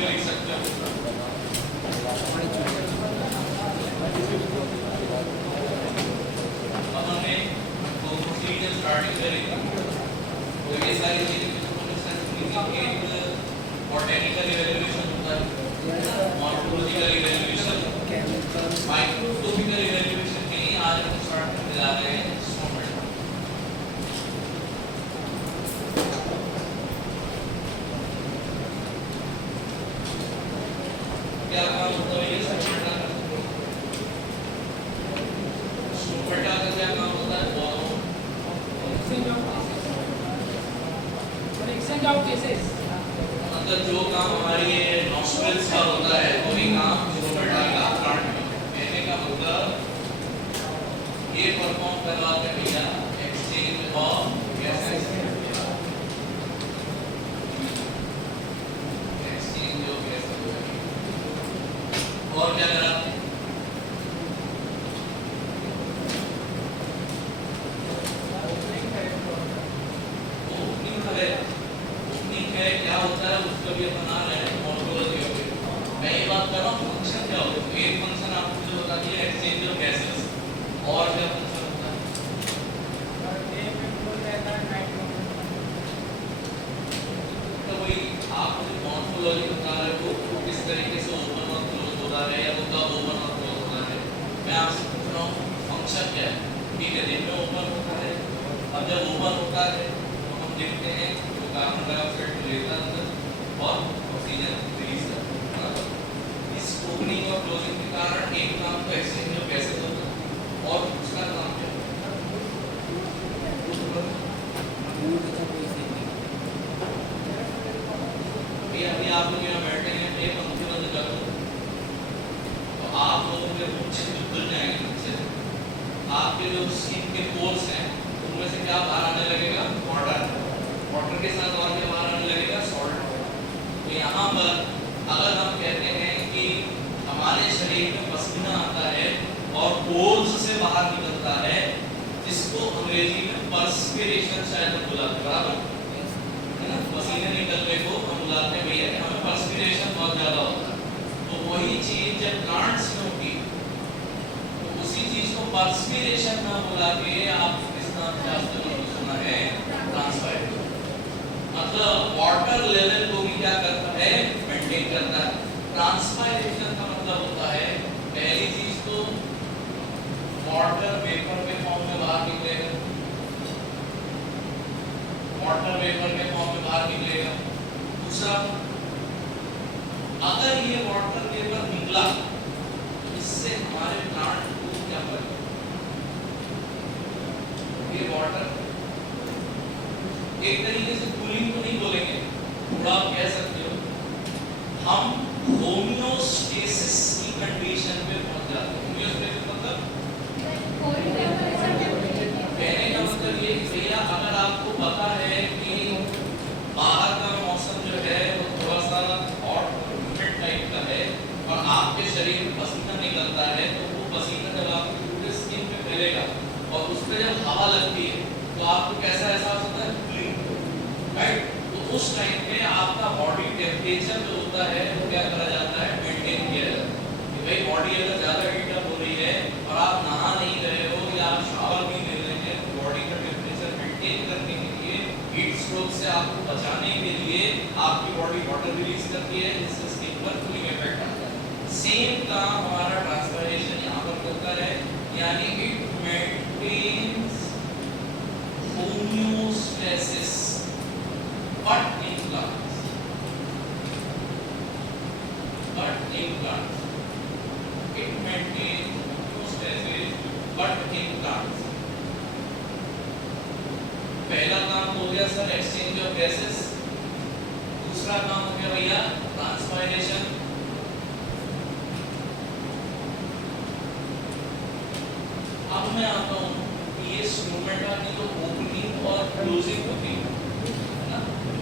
में लिख सकते हो। अब हमने प्रोसीजर स्टार्टिंग करी तो ये सारी चीजें एक बॉटैनिकल इवैल्यूएशन होता है, मॉर्फोलॉजिकल इवैल्यूएशन, माइक्रोस्कोपिकल इवैल्यूएशन के लिए आज हम स्टार्ट करने जा रहे हैं इंस्ट्रूमेंट। क्या काम होता है ये इंस्ट्रूमेंट का? इंस्ट्रूमेंट का क्या काम होता है? एक्सचेंज ऑफ केसेस, मतलब जो काम हमारी नॉस्ट्रिल्स का होता है वही काम इंस्ट्रूमेंट का प्लांट में। कहने का मतलब ये परफॉर्म करवाते हैं भैया exchange of gases, exchange of gases. और क्या कराते हैं? क्या होता है उसका भी बना रहे हैं मॉर्फोलॉजी ऑफ इट। मैं ये बात कर रहा हूँ फंक्शन क्या होता है। एक फंक्शन आपको जो बता दिया एक्सचेंज ऑफ गैसेस, और क्या फंक्शन होता है? तो वही आप जो मॉर्फोलॉजी बता रहे हो वो किस तरीके से ओपन और क्लोज हो रहा है या वो कब ओपन और क्लोज हो रहा है। मैं आपसे पूछ रहा हूँ फंक्शन क्या है। ठीक है, दिन में ओपन होता है, अब जब ओपन होता है तो हम देखते हैं कार्बन डाइऑक्साइड को लेता है अंदर और ऑक्सीजन रिलीज करता है। इस ओपनिंग और क्लोजिंग के कारण एक काम तो एक्सचेंज ऑफ गैसेस होता है और दूसरा काम क्या होता है? अभी आप लोग यहाँ बैठे हैं, ये पंखे बंद कर दो तो आप लोगों के मुझे जो खुल जाएंगे नीचे से, आपके जो स्किन के पोर्स हैं उनमें से क्या बाहर आने लगेगा? वाटर। वाटर के साथ और क्या बाहर आने लगेगा? सॉल्ट। तो यहाँ पर अगर हम कहते हैं कि हमारे शरीर में पसीना आता है और पोर्स से बाहर निकलता है, जिसको अंग्रेजी में पर्स्पिरेशन शायद हम बुलाते हैं, बराबर है ना? पसीने निकलने को हम बुलाते हैं भैया कि हमें पर्स्पिरेशन बहुत ज्यादा होता है। तो वही चीज जब प्लांट्स में होगी तो उसी चीज को पर्स्पिरेशन ना बुला के आप किस नाम से आज तक सुना है? ट्रांसपायरेशन। मतलब वाटर लेवल को भी क्या करता है? मेंटेन करता है। ट्रांसपायरेशन का मतलब होता है पहली चीज तो वाटर वेपर के फॉर्म में बाहर निकलेगा, वाटर वेपर के फॉर्म में बाहर निकलेगा। दूसरा, अगर ये वाटर वेपर निकला तो इससे हमारे प्लांट को क्या फर्क? ये वाटर एक तरीके से कूलिंग तो नहीं बोलेंगे, थोड़ा आप कह सकते हो हम होमियोस्टेसिस की कंडीशन पे पहुंच जाते हैं। होमियोस्टेसिस मतलब कहने का मतलब ये कि भैया अगर आपको पता है कि बाहर का मौसम जो है वो थोड़ा सा हॉट ह्यूमिड टाइप का है और आपके शरीर में पसीना निकलता है, तो वो पसीना जब आपकी पूरे स्किन पे फैलेगा और उस पर जब हवा लगती है तो आपको कैसा एहसास होता है? राइट। तो उस टाइम पे आपका बॉडी टेम्परेचर जो होता है वो क्या करा जाता है? मेंटेन किया जाता है कि भाई बॉडी अगर ज्यादा हीट अप हो रही है और आप नहा नहीं रहे हो या आप शावर नहीं ले रहे हैं तो बॉडी का टेम्परेचर मेंटेन करने के लिए, हीट स्ट्रोक से आपको बचाने के लिए आपकी बॉडी वाटर रिलीज करती है, जिससे स्किन पर कूलिंग इफेक्ट आता है। सेम काम हमारा ट्रांसपायरेशन यहाँ पर करता है, यानी it maintains homeostasis but in plants, it maintains homeostasis but in plants। पहला काम हो गया सर एक्सचेंज ऑफ गैसेस, दूसरा काम हो गया भैया ट्रांसपायरेशन। अब मैं आता हूँ ये स्ट्रोमेटा की जो ओपनिंग और क्लोजिंग होती है ना,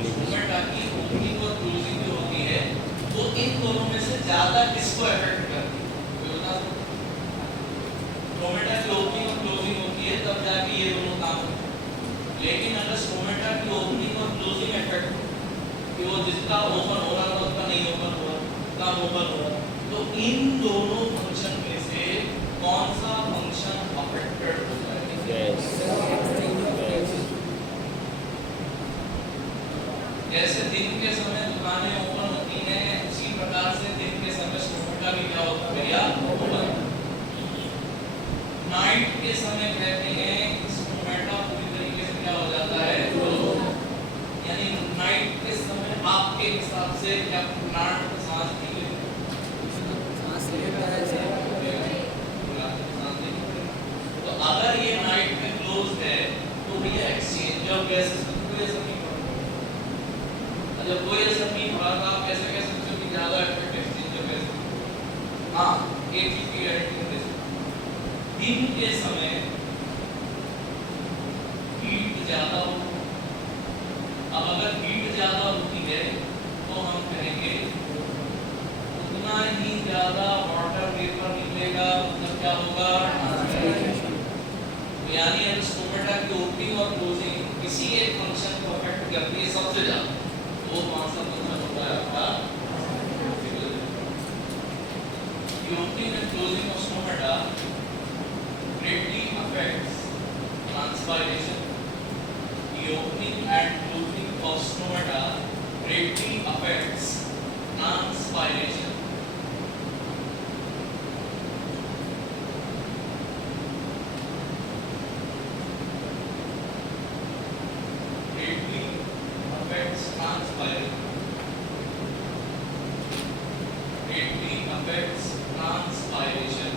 स्ट्रोमेटा की ओपनिंग और क्लोजिंग जो होती है वो इन दोनों में से ज्यादा किसको अफेक्ट करती है? कोई बता सकता? स्ट्रोमेटा की ओपनिंग और क्लोजिंग होती है तब जाके ये दोनों काम होते हैं। लेकिन अगर स्ट्रोमेटा की ओपनिंग और क्लोजिंग इफेक्ट कि वो जिसका ओपन हो रहा था उसका नहीं ओपन हो रहा कम ओपन होगा। तो इन दोनों फंक्शन में से कौन सा फंक्शन अफेक्टेड होता है? जैसे दिन के समय दुकानें ओपन होती हैं, उसी प्रकार से दिन के समय स्टोमेटा भी क्या होता है भैया? ओपन। नाइट के समय कहते हैं स्टोमेटा पूरी तरीके से क्या हो जाता है? क्लोज। यानी नाइट के समय आपके हिसाब से क्या प्लांट सांस नहीं लेता है? तो अगर ये नाइट में क्लोज है तो भैया एक्सचेंज ऑफ गैसेस में कोई असर नहीं पड़ता। जब कोई असर नहीं पड़ा तो आप कैसे कह सकते हो कि ज्यादा इफेक्ट एक्सचेंज ऑफ गैसेस? हाँ, एक चीज की गारंटी दे सकते, दिन के समय हीट ज्यादा हो। अब अगर हीट ज्यादा होती है तो हम कहेंगे उतना ही ज्यादा वाटर वेपर निकलेगा, मतलब क्या होगा? ट्रांसपिरेशन। यानी अगर स्टोमेटा की ओपनिंग और क्लोजिंग किसी एक फंक्शन को अफेक्ट करती है सबसे ज्यादा, वो कौन सा फंक्शन होता है आपका? Opening and closing of stomata greatly affects transpiration. The opening and closing of stomata greatly affects transpiration. Greatly affects transpiration. Greatly affects transpiration.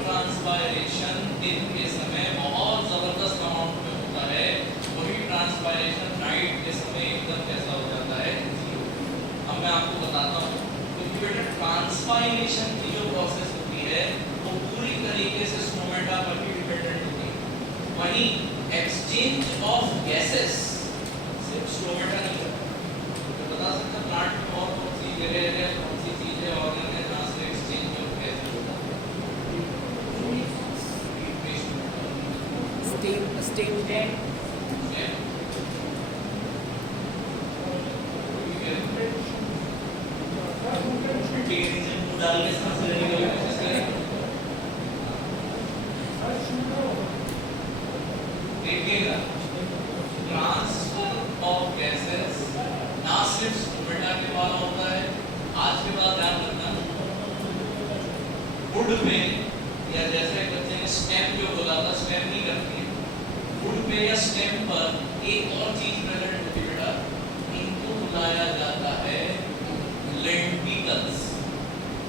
Transpiration दिन के समय बहुत जबरदस्त अमाउंट में होता है, वही ट्रांसपायरेशन नाइट के समय एकदम कैसा हो जाता है? अब मैं आपको बताता हूँ, क्योंकि बेटा ट्रांसपायरेशन की जो प्रोसेस होती है वो पूरी तरीके से स्टोमेटा पर भी डिपेंडेंट होती है। वहीं एक्सचेंज ऑफ गैसेस सिर्फ स्टोमेटा नहीं करता। तो बता सकता प्लांट में और कौन सी जगह है, कौन सी चीज है ऑर्गन है जहाँ से एक्सचेंज ऑफ गैसेस होता है? steam tank डालने सांस लेने की कोशिश करें। देखिएगा ट्रांसफर ऑफ गैसेस ना सिर्फ स्टोमेटा के द्वारा होता है। आज के बाद ध्यान रखना, वुड में या जैसे बच्चे ने स्टेम जो बोला था, स्टेम नहीं करती है, वुड पे या स्टेम पर एक और चीज प्रेजेंट होती है बेटा, इनको बुलाया जाता है लेंटिकल्स।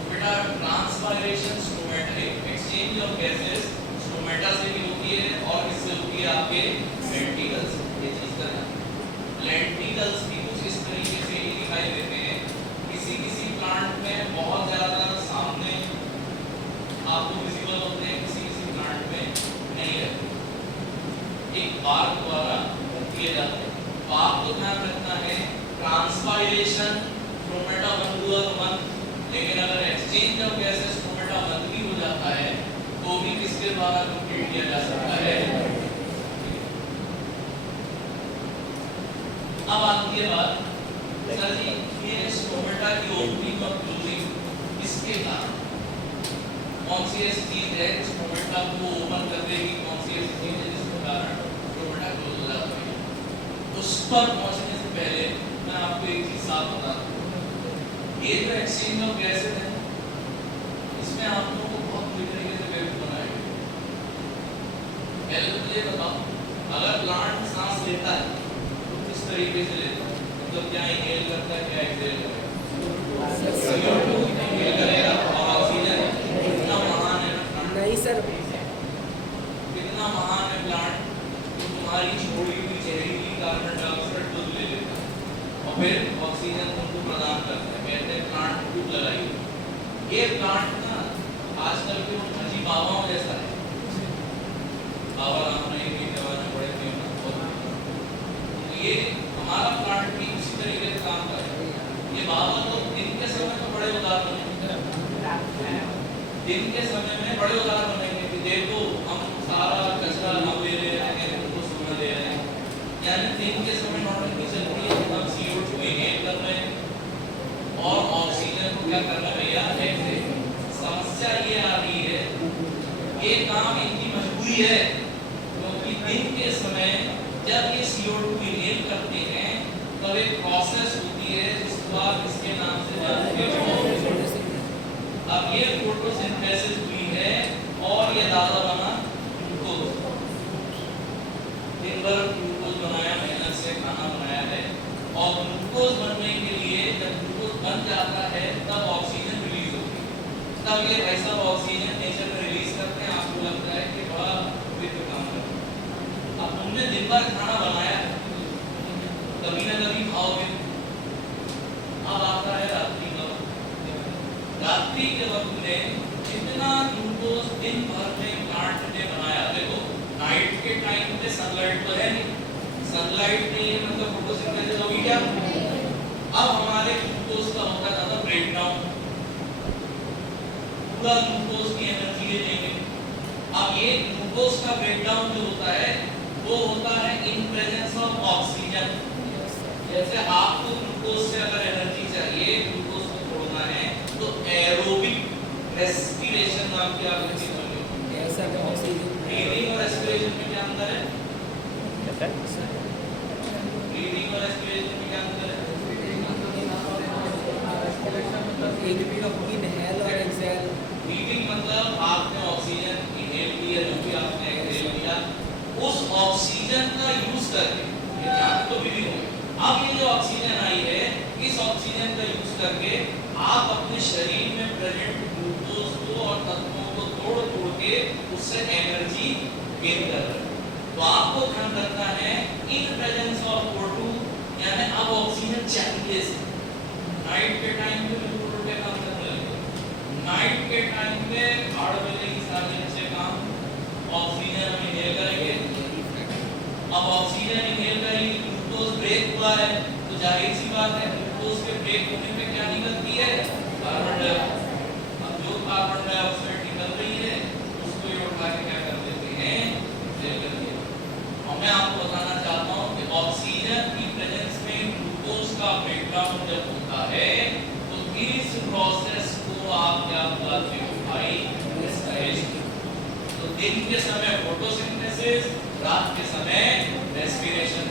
बेटा transpiration stomata, exchange of gases stomata से भी होती है और इससे होती है आपके लेंटिकल्स। ये चीज करना, लेंटिकल्स भी कुछ इस तरीके से ही दिखाई देते हैं। किसी किसी प्लांट में बहुत ज्यादा सामने आपको विजिबल होते हैं, किसी किसी प्लांट में नहीं रहते, एक बार द्वारा किए जाते हैं। तो आपको ध्यान रखना है ट्रांसपायरेशन स्टोमेटा बंद हुआ तो बंद, लेकिन अगर एक्सचेंज ऑफ गैसेस स्टोमेटा बंद भी हो जाता है तो भी किसके द्वारा कंप्लीट किया जा सकता है? अब आती है बात, सर जी ये स्टोमेटा की ओपनिंग और क्लोजिंग इसके कारण कौन सी ऐसी चीज है स्टोमेटा को ओपन कर देगी, कौन सी ऐसी चीज है जिसके कारण स्टोमेटा क्लोज हो जाता है? उस पर पहुंचने से पहले मैं आपको एक चीज साफ बता दूं, ये जो एक्सचेंज ऑफ गैसेस है इसमें आप लोगों को बहुत बुरी तरीके से बेवकूफ बनाया गया। पहले तो ये बताओ, अगर प्लांट सांस लेता है तो किस तरीके से लेता है? मतलब क्या इनहेल करता है, क्या एक्सहेल करता है? CO2 इनहेल करेगा और ऑक्सीजन कितना महान है ना प्लांट? नहीं सर, कितना महान है प्लांट, तो तुम्हारी छोड़ी हुई जहरीली कार्बन डाइऑक्साइड खुद ले लेता है और फिर ऑक्सीजन तुमको प्रदान करता है। कहते हैं प्लांट खूब लगाइए। ये प्लांट ना आजकल के उन फर्जी बाबाओं जैसा है। बाबा राम ने भी जमाने बड़े थे, तो ये हमारा प्लांट भी उसी तरीके से काम कर रहा है। ये बाबा तो दिन के समय में बड़े उदार बनेंगे, दिन के समय में बड़े उदार बनेंगे, देखो हम सारा कचरा हम ले ले रहे हैं, उनको सोना ले रहे हैं, यानी दिन के समय नौटंकी चल रही है, हम CO2 इनहेल कर रहे हैं और ऑक्सीजन को क्या करना है भैया, एक्सहेल। समस्या ये आ रही है, ये काम इनकी मजबूरी है, क्योंकि दिन के समय जब ये CO2 इनहेल करते हैं तब एक प्रोसेस होती है जिसको आप इसके नाम से जानते हो। अब ये फोटोसिंथेसिस हुई है और ये दादा बना ग्लूकोज, दिन भर ग्लूकोज बनाया, मेहनत से खाना बनाया है, और ग्लूकोज बनने के लिए जब ग्लूकोज बन जाता है तब ऑक्सीजन रिलीज होती है, तब ये वैसा ऑक्सीजन नेचर में रिलीज करते हैं, आपको लगता है कि बड़ा पवित्र काम कर रहे हैं। अब तुमने दिन भर खाना बनाया, कभी ना कभी खाओगे, अब आता है रात्रि का वक्त, रात्रि के वक्त में जितना ग्लूकोज दिन भर में प्लांट ने बनाया, देखो नाइट के टाइम पे सनलाइट तो है नहीं, सनलाइट नहीं है मतलब फोटोसिंथेसिस होगी क्या? अब हमारे ग्लूकोज का होता था ब्रेक डाउन, पूरा ग्लूकोज की एनर्जी ले लेंगे। अब ये ग्लूकोज का ब्रेक डाउन जो होता है वो होता है इन प्रेजेंस ऑफ ऑक्सीजन। जैसे आपको ग्लूकोज से अगर एनर्जी चाहिए, ग्लूकोज को छोड़ना है, तो एरोबिक रेस्पिरेशन नाम की आप चीज बनी, ऐसा का ऑक्सीजन ब्रीदिंग और रेस्पिरेशन में क्या अंतर है? ब्रीदिंग और रेस्पिरेशन में क्या अंतर है? इनहेल और एक्सहेल। ब्रीदिंग मतलब आपने ऑक्सीजन इनहेल किया, जो भी आपने एक्सहेल किया, उस ऑक्सीजन का यूज करके तो ब्रीदिंग हो। अब ये जो ऑक्सीजन आई है, इस ऑक्सीजन का यूज करके आप अपने शरीर में प्रेजेंट ग्लूकोज को और तत्वों को तोड़ के उससे एनर्जी गेन कर रहे हैं। तो आपको ध्यान रखना है इन प्रेजेंस ऑफ O2, यानी अब ऑक्सीजन चाहिए से। नाइट के टाइम पे बिल्कुल उल्टे काम करने लगे, नाइट के टाइम पे भाड़ में नहीं सारे अच्छे काम, ऑक्सीजन हम इनहेल करेंगे। अब ऑक्सीजन इनहेल करेंगे, ग्लूकोज ब्रेक हुआ है, तो जाहिर सी बात है ग्लूकोज के ब्रेक होने पे क्या निकलती है? Carbon dioxide. अब जो कार्बन डाइऑक्साइड निकल रही है उसको ये उठा के क्या कर देते हैं? ले लेते हैं। और मैं आपको बताना चाहता हूँ कि ऑक्सीजन की प्रेजेंस में ग्लूकोज का ब्रेकडाउन जब होता है तो इस प्रोसेस को आप क्या बुलाते हो भाई? रेस्पिरेशन। तो दिन के समय फोटोसिंथेसिस, रात के समय रेस्पिरेशन।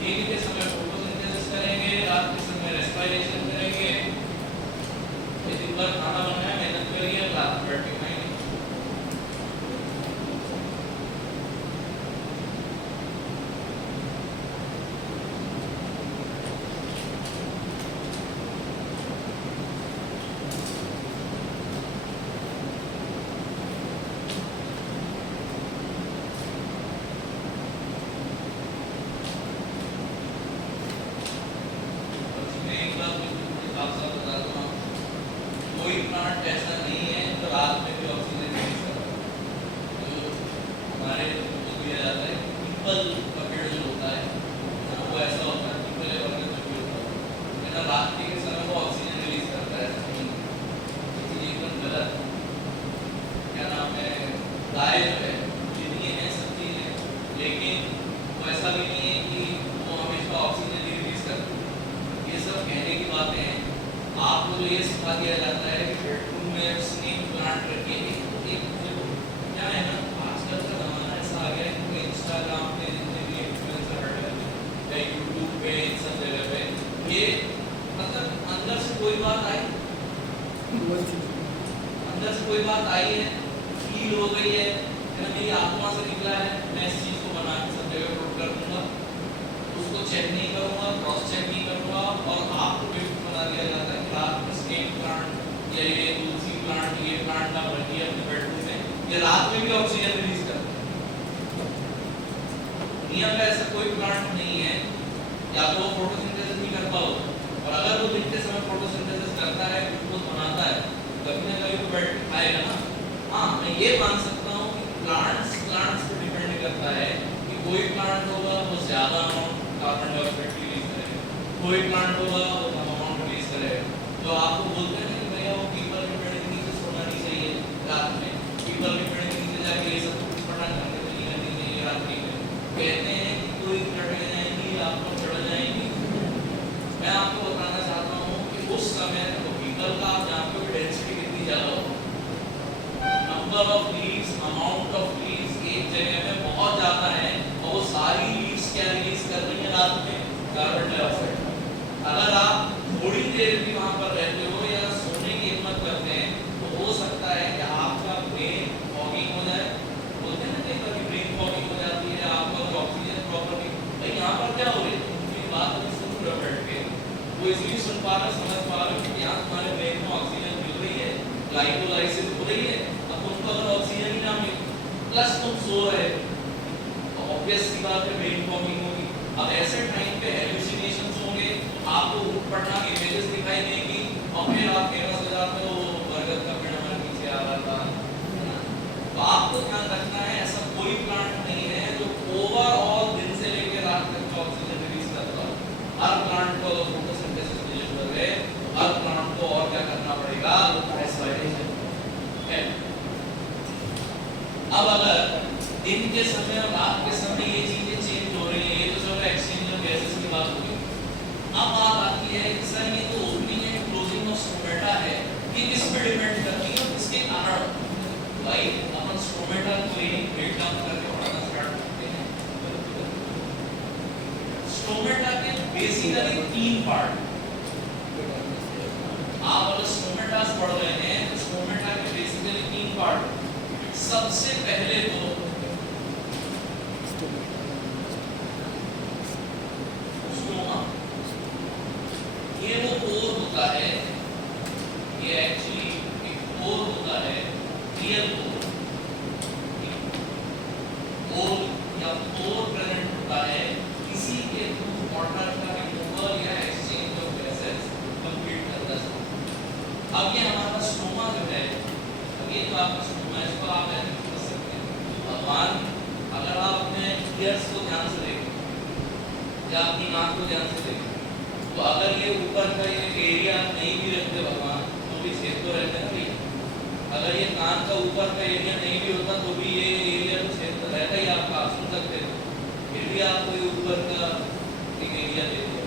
दिन के समय फोटोसिंथेसिस करेंगे, रात के समय रेस्पिरेशन करेंगे। ये दिन भर खाना बनाया, मेहनत करिए, रात में बैठ के खाएंगे। कोई प्लांट ऐसा नहीं है जो रात में भी ऑक्सीजन रिलीज कर रहा है। तो हमारे को दिया जाता है पीपल का पेड़ जो होता है वो ऐसा होता है, पीपल के वर्ग जो पेड़ होता है लेकिन रात के समय वो ऑक्सीजन रिलीज करता है, इसलिए एकदम गलत। क्या नाम है, गाय जो है जितनी है सब चीज़ें, लेकिन वो ऐसा भी नहीं है कि वो हमेशा ऑक्सीजन रिलीज करती है। ये सब कहने की बातें हैं। आपको जो ये सिखा दिया जाता है कि बेडरूम में स्नेक प्लांट रखिए, एक क्या है ना, आजकल का ज़माना ऐसा आ गया है कि इंस्टाग्राम पे जितने भी इन्फ्लुएंसर है या यूट्यूब पे इन सब जगह पे ये मतलब अंदर से कोई बात आई, अंदर से कोई बात आई है, फील हो गई है, मेरी आत्मा से निकला है, मैं इस चीज़ को बना के सब जगह अपलोड कर दूँगा, उसको चेक नहीं करूँगा, क्रॉस चेक नहीं करूँगा, और आपको बेवकूफ़ बना दिया जाता है। रात में स्नेक प्लांट या ये तुलसी प्लांट, ये प्लांट आप रखिए अपने बेडरूम में, ये रात में भी ऑक्सीजन रिलीज करता है। दुनिया में ऐसा कोई प्लांट नहीं है, या तो वो फोटोसिंथेसिस नहीं कर पाओ, और अगर वो दिन के समय फोटोसिंथेसिस करता है, ग्लूकोज बनाता है, कभी ना कभी तो बैठ के खाएगा ना। हाँ, मैं ये मान सकता हूँ कि प्लांट्स पे डिपेंड करता है कि कोई प्लांट होगा वो ज़्यादा अमाउंट कार्बन डाइऑक्साइड रिलीज करेगा, कोई प्लांट होगा वो कम अमाउंट रिलीज करेगा। जो आपको बोलते हैं कि भैया वो पीपल के पेड़ के नीचे सोना ग्लाइकोलाइसिस हो रही है, अब तुमको अगर ऑक्सीजन ही ना मिले प्लस तुम सो रहे तो ऑब्वियस सी बात है ब्रेन फॉगिंग होगी। अब ऐसे टाइम पे हेलुसिनेशंस होंगे, आपको उठ पटना इमेजेस दिखाई देंगी और फिर आप फेमस हो जाते हो बरगद का पेड़ हमारे पीछे आ रहा था। तो आपको ध्यान रखना है ऐसा कोई प्लांट नहीं है जो ओवरऑल दिन से लेकर रात तक ऑक्सीजन रिलीज करता है। हर प्लांट को फोटोसिंथेसिस की जरूरत है, हर प्लांट को और क्या करना पड़ेगा, रेस्पिरेशन। अब अगर दिन के समय और रात के समय ये चीजें चेंज हो रही है, ये तो चलो एक्सचेंज ऑफ गैसेस की बात होगी। अब बात आती है कि सर ये तो opening and closing of stomata है, ये किस पे डिपेंड करती है और किसके कारण? भाई अपन स्टोमेटा को एक ब्रेकडाउन करके पढ़ना स्टार्ट करते हैं। स्टोमेटा के बेसिकली 3 पार्ट। आप अगर स्टोमेटास पढ़ रहे हैं तो स्टोमेटा के बेसिकली 3 पार्ट। सबसे पहले तो स्टोमा, ये वो पोर होता है, ये एक्चुअली एक पोर होता है, रियल पोर या पोर प्रेजेंट होता है किसी के थ्रू वाटर का रिमूवल या एक्सचेंज ऑफ गैसेस कंप्लीट करता है। अब ये हमारा स्टोमा जो है, ये तो आपका स्टोमा, इसको आप ऐसे समझ सकते हैं। भगवान अगर आप अपने ईयर्स को ध्यान से देखें या अपनी नाक को ध्यान से देखें तो अगर ये ऊपर का ये एरिया नहीं भी रखते भगवान तो भी छेद तो रहते हैं ना। अगर ये कान का ऊपर का एरिया नहीं भी होता तो भी ये एरिया तो छेद तो रहता ही, आप सुन सकते हो। फिर भी आपको ये ऊपर का एक एरिया दे दिया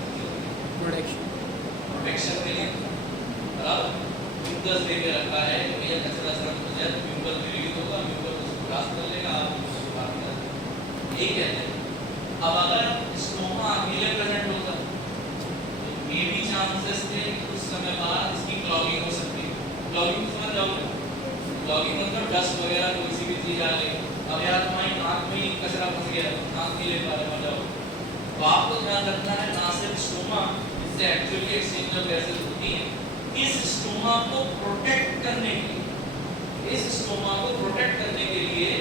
प्रोटेक्शन के लिए, बराबर म्यूकस दे के रखा है कि भैया कचरा सड़क हो जाए तो म्यूकस रिलीज होगा, म्यूकस उसको क्रॉस कर लेगा, आप उसको बाहर कर देंगे, यही कहते हैं। अब अगर स्टोमा अकेले प्रेजेंट होता तो मे बी चांसेस थे कि कुछ समय बाद इसकी क्लॉगिंग हो सकती है। क्लॉगिंग समझ जाओगे? क्लॉगिंग मतलब डस्ट वगैरह को किसी भी चीज आ गई, अब यार तुम्हारी नाक में ही कचरा फंस गया, नाक नहीं ले पा रहे, मर जाओ। तो आपको ध्यान रखना है ना सिर्फ स्टोमा जिससे एक्चुअली एक्सचेंज ऑफ गैसेस होती है, इस स्टोमा को प्रोटेक्ट करने के लिए, इस स्टोमा को प्रोटेक्ट करने के लिए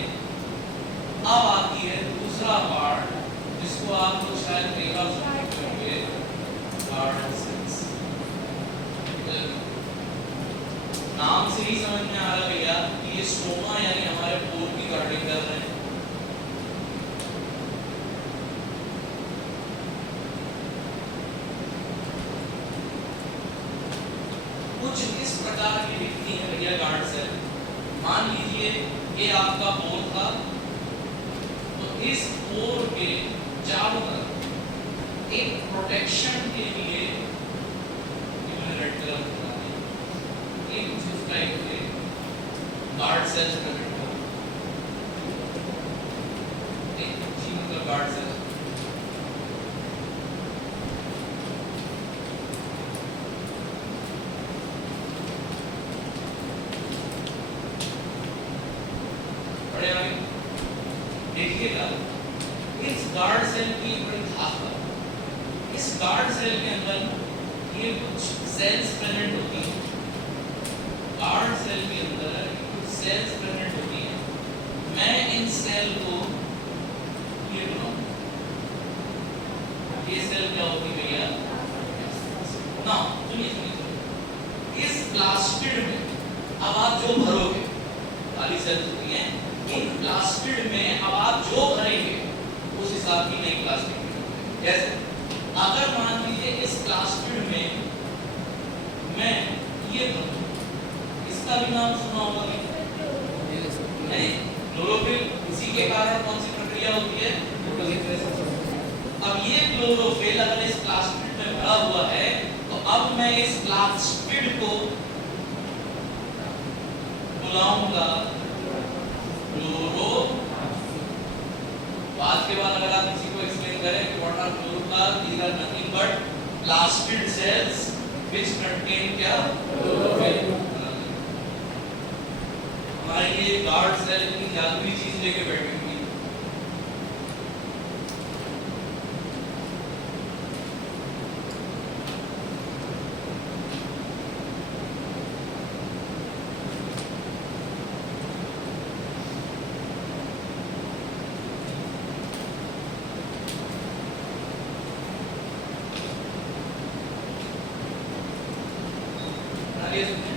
अब आती है दूसरा पार्ट जिसको आप लोग शायद कई बार सुनते होंगे, गार्ड सेल्स। नाम से ही समझ में आ रहा है भैया कि ये स्टोमा यानी हमारे पोर की गार्डिंग कर रहे हैं। कुछ इस प्रकार की दिखती है भैया गार्ड सेल। मान लीजिए ये आपका पोर था, तो इस पोर के चारों तरफ एक प्रोटेक्शन के लिए रेड कलर एक इस टाइप के गार्ड सेल्स प्रेजेंट हो, एक जी मतलब गार्ड सेल। बड़े भाई देखिएगा इस गार्ड सेल की बड़ी खास बात, इस गार्ड सेल के अंदर ये कुछ सेल्स प्रेजेंट होती हैं। गार्ड सेल के अंदर कुछ सेल्स प्रेजेंट होती हैं। मैं इन सेल को ये बनाऊं, ये सेल क्या होती है भैया ना, सुनिए सुनिए, इस प्लास्टिड में अब आप जो भरोगे, खाली सेल्स होती हैं, इन प्लास्टिड में अब आप जो भरेंगे उस हिसाब की नई प्लास्टिड जैसे अगर मान लीजिए इस प्लास्टिड में मैं ये भरूं, इसका भी नाम सुना होगा नहीं? क्लोरोफिल, इसी के कारण कौन सी प्रक्रिया होती है? अब ये क्लोरोफिल अगर इस प्लास्टिड में भरा हुआ है तो अब मैं इस प्लास्टिड को बुलाऊंगा क्लोरो। आज के बाद अगर आप किसी को एक्सप्लेन करें कि what are chloroplast, these are nothing but plastid cells which contain क्या? क्लोरोफिल। हमारी ये गार्ड सेल इतनी जादुई चीज लेके बैठी हुई है। बताइए इसमें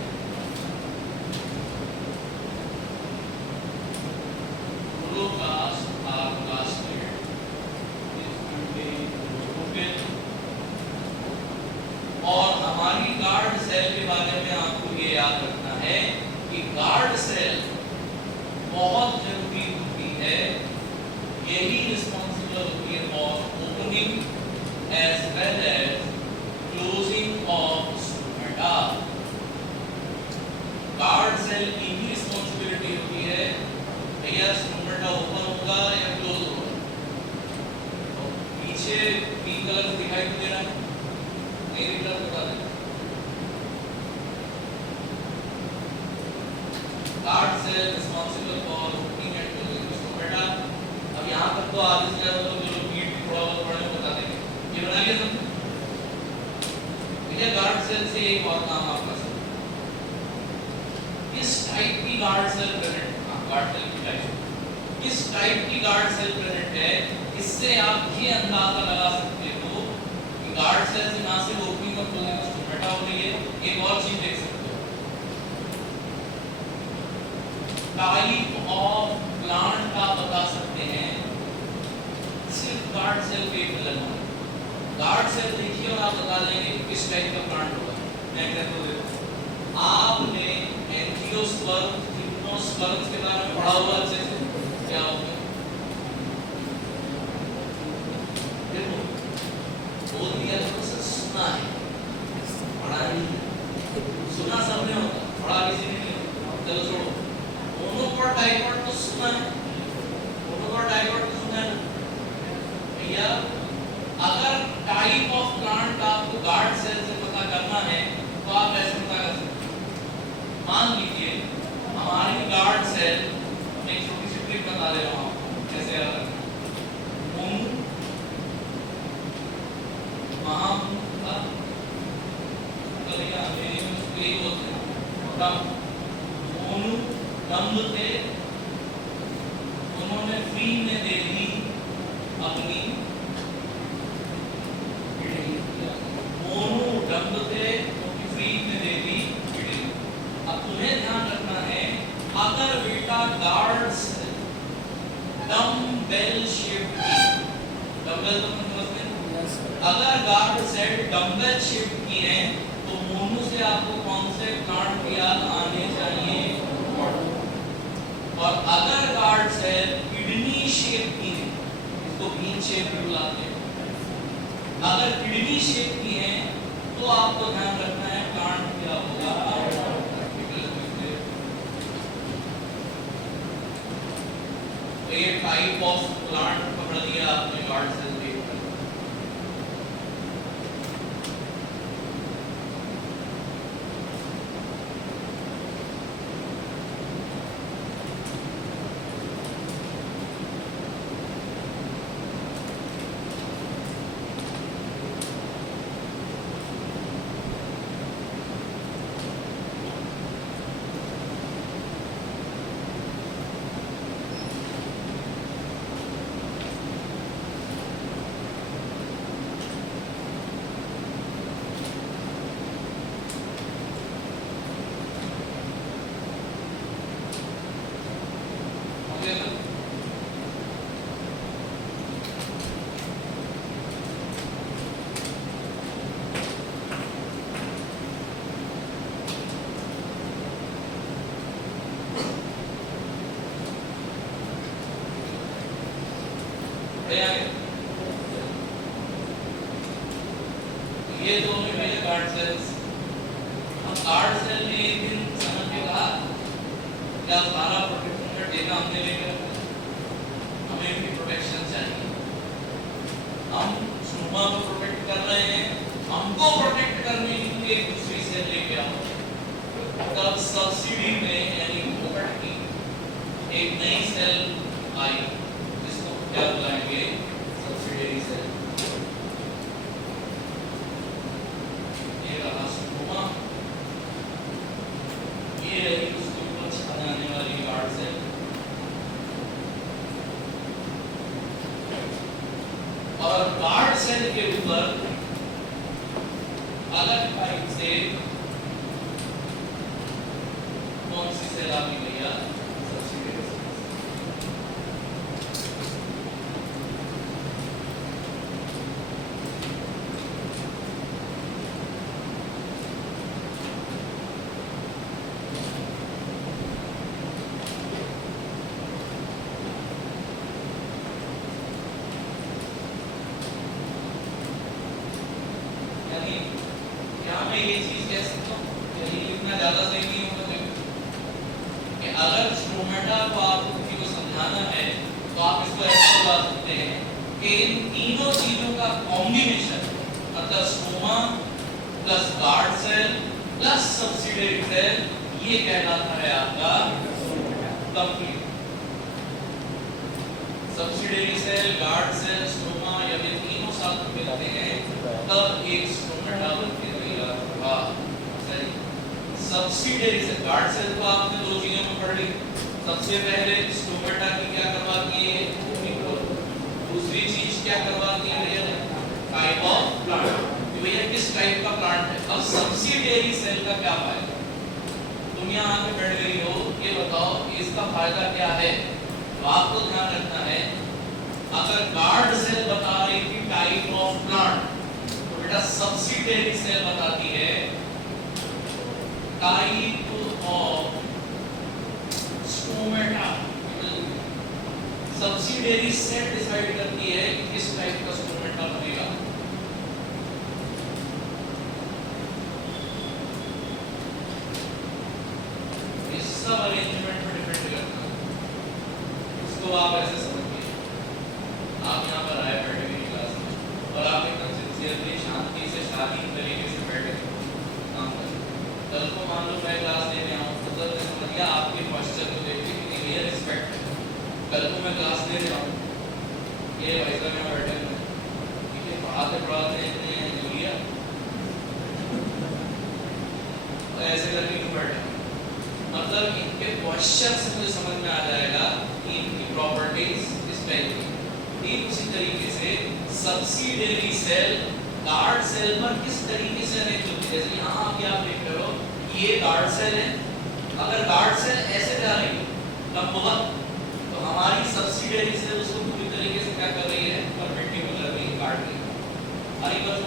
क्लोरोप्लास्ट आर प्लास्टिड और हमारी गार्ड सेल के बारे में आपको ये याद रखना है कि गार्ड सेल बहुत जरूरी होती है, यही रिस्पॉन्सिबल होती है for opening as well as closing of stomata. Guard cell की भी रिस्पॉन्सिबिलिटी होती है, भैया स्टोमेटा ओपन होगा या क्लोज होगा। तो पीछे ग्रीन कलर से दिखाई तो दे रहा है, नहीं दिख रहा बता दें। Guard cell responsible for opening and closing stomata. अब यहाँ तक तो आगे से ज्यादा तो जो नीट थोड़ा बहुत पढ़ने को बता देंगे, ये बना लिया समझ। भैया गार्ड सेल से एक और काम आप कर सकते हैं, किस टाइप की guard cell present, guard cell की टाइप, किस टाइप की गार्ड सेल प्रेजेंट है, इससे आप ये अंदाजा लगा सकते हो कि गार्ड सेल से ना सिर्फ ओपनिंग और क्लोजिंग स्टोमेटा हो रही है, एक और चीज देख सकते हो, टाइप ऑफ प्लांट का बता सकते हैं सिर्फ गार्ड सेल पे लगना। गार्ड सेल देखिए और आप बता देंगे किस टाइप का प्लांट होगा। मैं एग्जांपल देता हूं, आपने एंजियोस्पर्म जिम्नोस्पर्म के बारे में पढ़ा हुआ अच्छे से, क्या होगा देखो बोल दिया तो सुना है, पढ़ा नहीं, सुना सबने होता, पढ़ा किसी ने नहीं। चलो छोड़ो, मोनोकोटाइपॉड तो सुना है, मोनोकोटाइपॉड तो सुना है भैया। अगर टाइप ऑफ प्लांट आपको गार्ड सेल से पता करना है तो आप ऐसे पता कर सकते हैं। मान लीजिए हमारी गार्ड सेल, मैं एक छोटी सी ट्रिक बता दे रहा हूँ कैसे याद रखना। थे, उन्होंने फ्री में दे दी अपनी मोनू डम्ब थे, क्योंकि फ्री में दे दी किडनी। अब तुम्हें ध्यान रखना है, अगर बेटा गार्ड्स डम्बेल शेप की, डम्बेल तो समझते हैं, अगर गार्ड सेट डम्बेल शेप की है तो मोनू से आपको कौन से प्लांट की याद आने चाहिए? और अगर गार्ड सेल किडनी शेप की है, इसको बीन शेप भी बुलाते हैं, अगर किडनी शेप की है तो आपको ध्यान रखना है प्लांट क्या होगा। तो ये टाइप ऑफ प्लांट पकड़ लिया आपने गार्ड सेल देख कर। ये दोनों मेरे गार्ड सेल्स, हम गार्ड सेल में एक दिन समझ के कहा क्या सारा प्रोटेक्शन का डेटा हमने लेकर हमें भी प्रोटेक्शन चाहिए। हम स्टोमा को प्रोटेक्ट कर रहे हैं, हमको प्रोटेक्ट करने के लिए एक दूसरी सेल लेके आओ। तब सब्सिडी में यानी फोकट की एक नई सेल आई जिसको क्या बुलाएंगे? Subsidiary cell. ये रहा स्टोमा, ये रही उसके ऊपर छाने आने वाली गार्ड सेल। और गार्ड सेल के ऊपर अलग टाइप से सेल आपकी भैया सब्सिडियरी सेल। यानी यहाँ मैं ये चीज कह सकता हूँ, यही लिखना ज्यादा सही नहीं होगा देखो, कि अगर स्ट्रोमेटा को आपको किसी को समझाना है तो आप इसको ऐसे बता सकते हैं कि इन तीनों चीजों का कॉम्बिनेशन, मतलब stroma plus guard cell plus subsidiary cell, ये कहलाता है आपका complete. Subsidiary cell, guard cell, stroma, जब ये तीनों साथ मिलते हैं तब एक स्ट्रोमेटा बनके तैयार। सही। सब्सिडियरी सेल, गार्ड सेल को आपने दो चीजों में पढ़ ली। सबसे पहले स्टोमेटा की क्या करवाती है, दूसरी चीज क्या करवाती है भैया, टाइप ऑफ प्लांट, भैया किस टाइप का प्लांट है। अब सब्सिडियरी सेल का क्या फायदा, तुम यहाँ आके बैठ गई हो, ये बताओ इसका फायदा क्या है। तो आपको ध्यान रखना है, अगर गार्ड सेल बता रही थी टाइप ऑफ प्लांट, तो बेटा सब्सिडियरी सेल बताती है type of stomata. Subsidiary cell decide करती है कि किस टाइप का स्टोमेटा बनेगा। इस सब अरेंजमेंट पर डिपेंड करता है, इसको आप ऐसे समझिए। आप यहाँ पर आए बैठे मेरी क्लास में और आप एकदम सिंसियरली शांति से शालीन तरीके से बैठे काम करें। कल को मान लो मैं क्लास लेने आऊँ तो सर ने समझ लिया आपके पॉस्चर को देख के कि ये रिस्पेक्ट है। कल को मैं क्लास लेने आऊँ, ये भाई साहब यहाँ बैठे हैं, ठीक है, पढ़ाते इतने जूलिया तो ऐसे करके क्यों बैठे, मतलब इनके क्वेश्चन से मुझे समझ में आ जाएगा कि इनकी प्रॉपर्टीज इस टाइप की। ठीक उसी तरीके से सब्सिडियरी सेल गार्ड सेल पर किस तरीके से अरेंज होती है। जैसे यहाँ आप देख रहे हो, ये गार्ड सेल है, अगर गार्ड सेल ऐसे जा रही है लंबवत, तो हमारी सब्सिडियरी सेल उसको पूरी तरीके से क्या कर रही है, परपेंडिकुलर में काट रही है। हरी बात।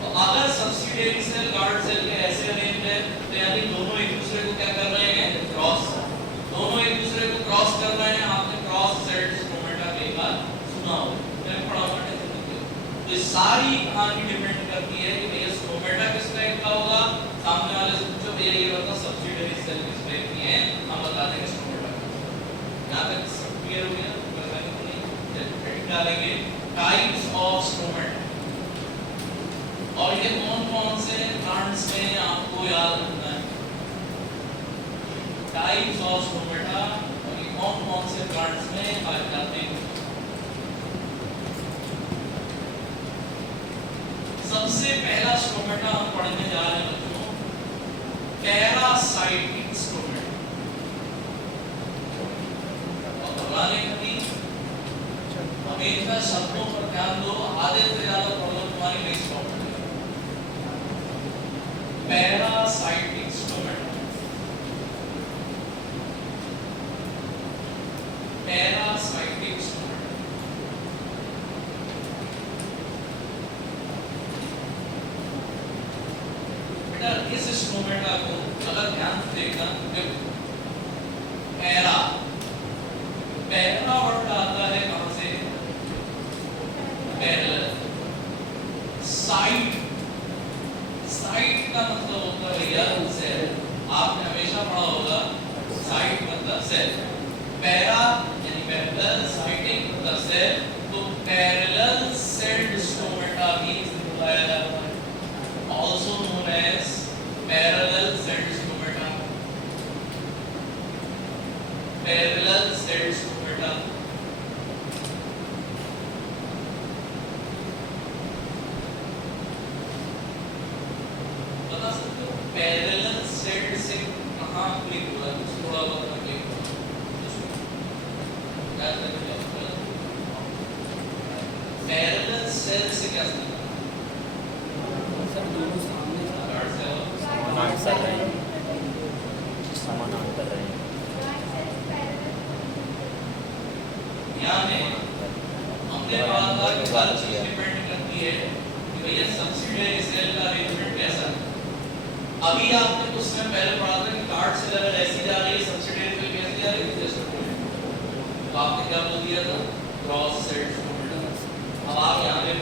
तो अगर सब्सिडियरी सेल गार्ड सेल के ऐसे अरेंज है, तो यानी दोनों एक दूसरे को क्या कर रहे हैं, क्रॉस, दोनों एक दूसरे को क्रॉस कर रहे हैं। आपने क्रॉस सेट स्टोमेटा के बाद सुना हो, मैं पढ़ा हुआ है। तो ये सारी कहानी डिपेंड करती है कि भैया स्टोमेटा किस टाइप का होगा। सामने वाले से पूछो भैया ये बताओ सब्सिडियरी सेल किस टाइप की है, हम बता देंगे स्टोमेटा। यहाँ तक सब क्लियर हो गया, बताने को नहीं हेडिंग डालेंगे टाइप्स ऑफ स्टोमेटा। और ये कौन-कौन से प्लांट्स में आपको याद रखना है, टाइप्स ऑफ स्टोमेटा, और ये कौन-कौन से प्लांट्स में पाए जाते हैं। सबसे पहला स्टोमेटा हम पढ़ने जा रहे हैं बच्चों, पैरासाइटिक स्टोमेटा। और घबराने का नहीं, हमेशा शब्दों पर ध्यान दो, आधे से ज्यादा प्रॉब्लम तुम्हारी नहीं सॉल्व होगी। Parasitic stomata, parasitic stomata. इस स्टोमेटा को अगर ध्यान से देखना, देखो पैरा, पैरा वर्ड आता है कहां से, पैरेलल। साइट, साइट का मतलब होता है भैया सेल, आपने हमेशा पढ़ा होगा साइट मतलब सेल। पैरा यानी पैरेलल, साइटिक मतलब सेल, तो पैरेलल सेल्ड स्टोमेटा भी बुलाया जाता है, also known as parallel celled stomata, parallel celled stomata। बता सकते हो parallel celled से कहाँ क्लिक हुआ, थोड़ा बहुत क्लिक हुआ, parallel cell से क्या समझ, समानांतर रहे हैं, समानांतर रहे हैं। ने हमने पढ़ा था कि हर चीज डिपेंड करती है कि भैया सब्सिडियरी सेल का अरेंजमेंट कैसा है। अभी आपने कुछ समय पहले पढ़ा था कि कार्ड सेल अगर ऐसी जा रही है सब्सिडियरी सेल कैसी जा रही है, तो आपने क्या बोल दिया था, क्रॉस सेट। अब आप यहाँ पे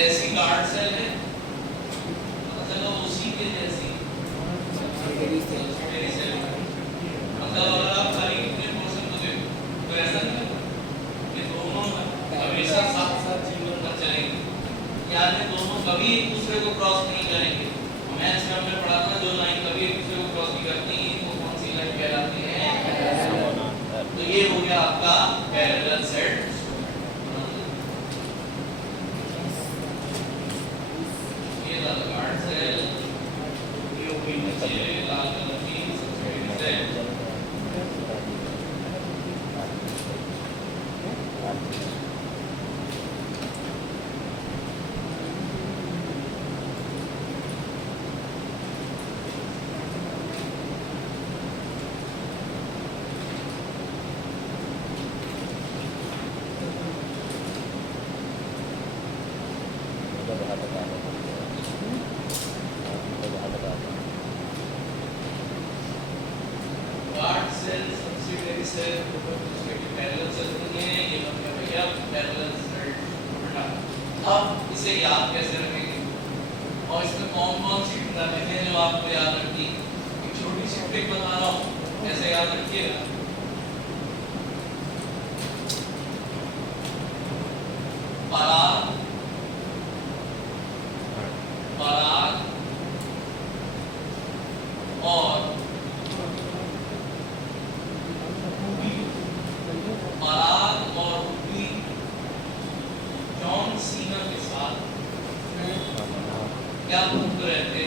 ऐसी कार्ड सेल है, चलो उसी के जैसी सब्सिडियरी सेल, मतलब अगर आप खाली इतने पोर्शन को देखो तो ऐसा नहीं है कि दोनों हमेशा साथ साथ जीवन भर चलेंगे, यानी दोनों कभी एक दूसरे को क्रॉस नहीं करेंगे। मैथ्स में हमने पढ़ा था जो लाइन कभी एक दूसरे को क्रॉस नहीं करती वो कौन सी लाइन कहलाती है, तो ये हो गया आपका पैरेलल सेट। ये था कार्ड सेल, ये हो गई नीचे लाल कलर की सब्सिडियरी सेल। अब इसे याद कैसे रखेंगे और इसमें कौन कौन सी ट्रिक है जो आपको याद रखनी, एक छोटी सी ट्रिक बता रहा हूँ, कैसे याद रखिएगा। पराग पराग और पराग और रूबी जॉन सीना के साथ क्या मुक्त रहते,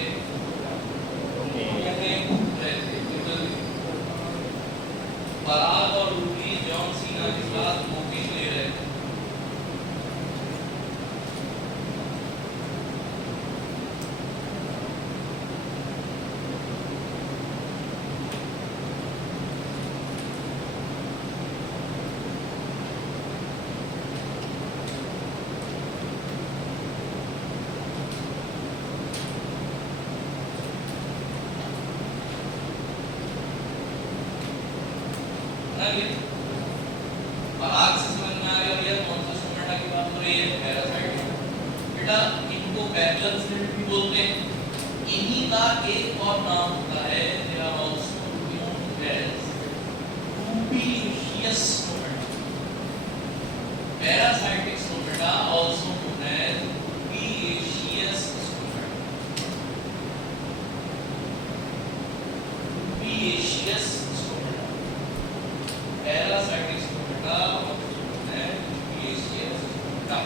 पराग और रूबी जॉन सीना के साथ मौके ले रहे थे। पराग से समझ में आ गया भैया कौन सा सोमेटा की बात हो रही है, पैरासाइट। बेटा इनको पैरेलल सेल भी बोलते हैं, इन्हीं का एक और नाम होता है, they are also known as rubiaceous stomata. Paracytic stomata also known as rubiaceous stomata. Rubiaceous paracytic stomata है रूबिएशियस सोमेटा।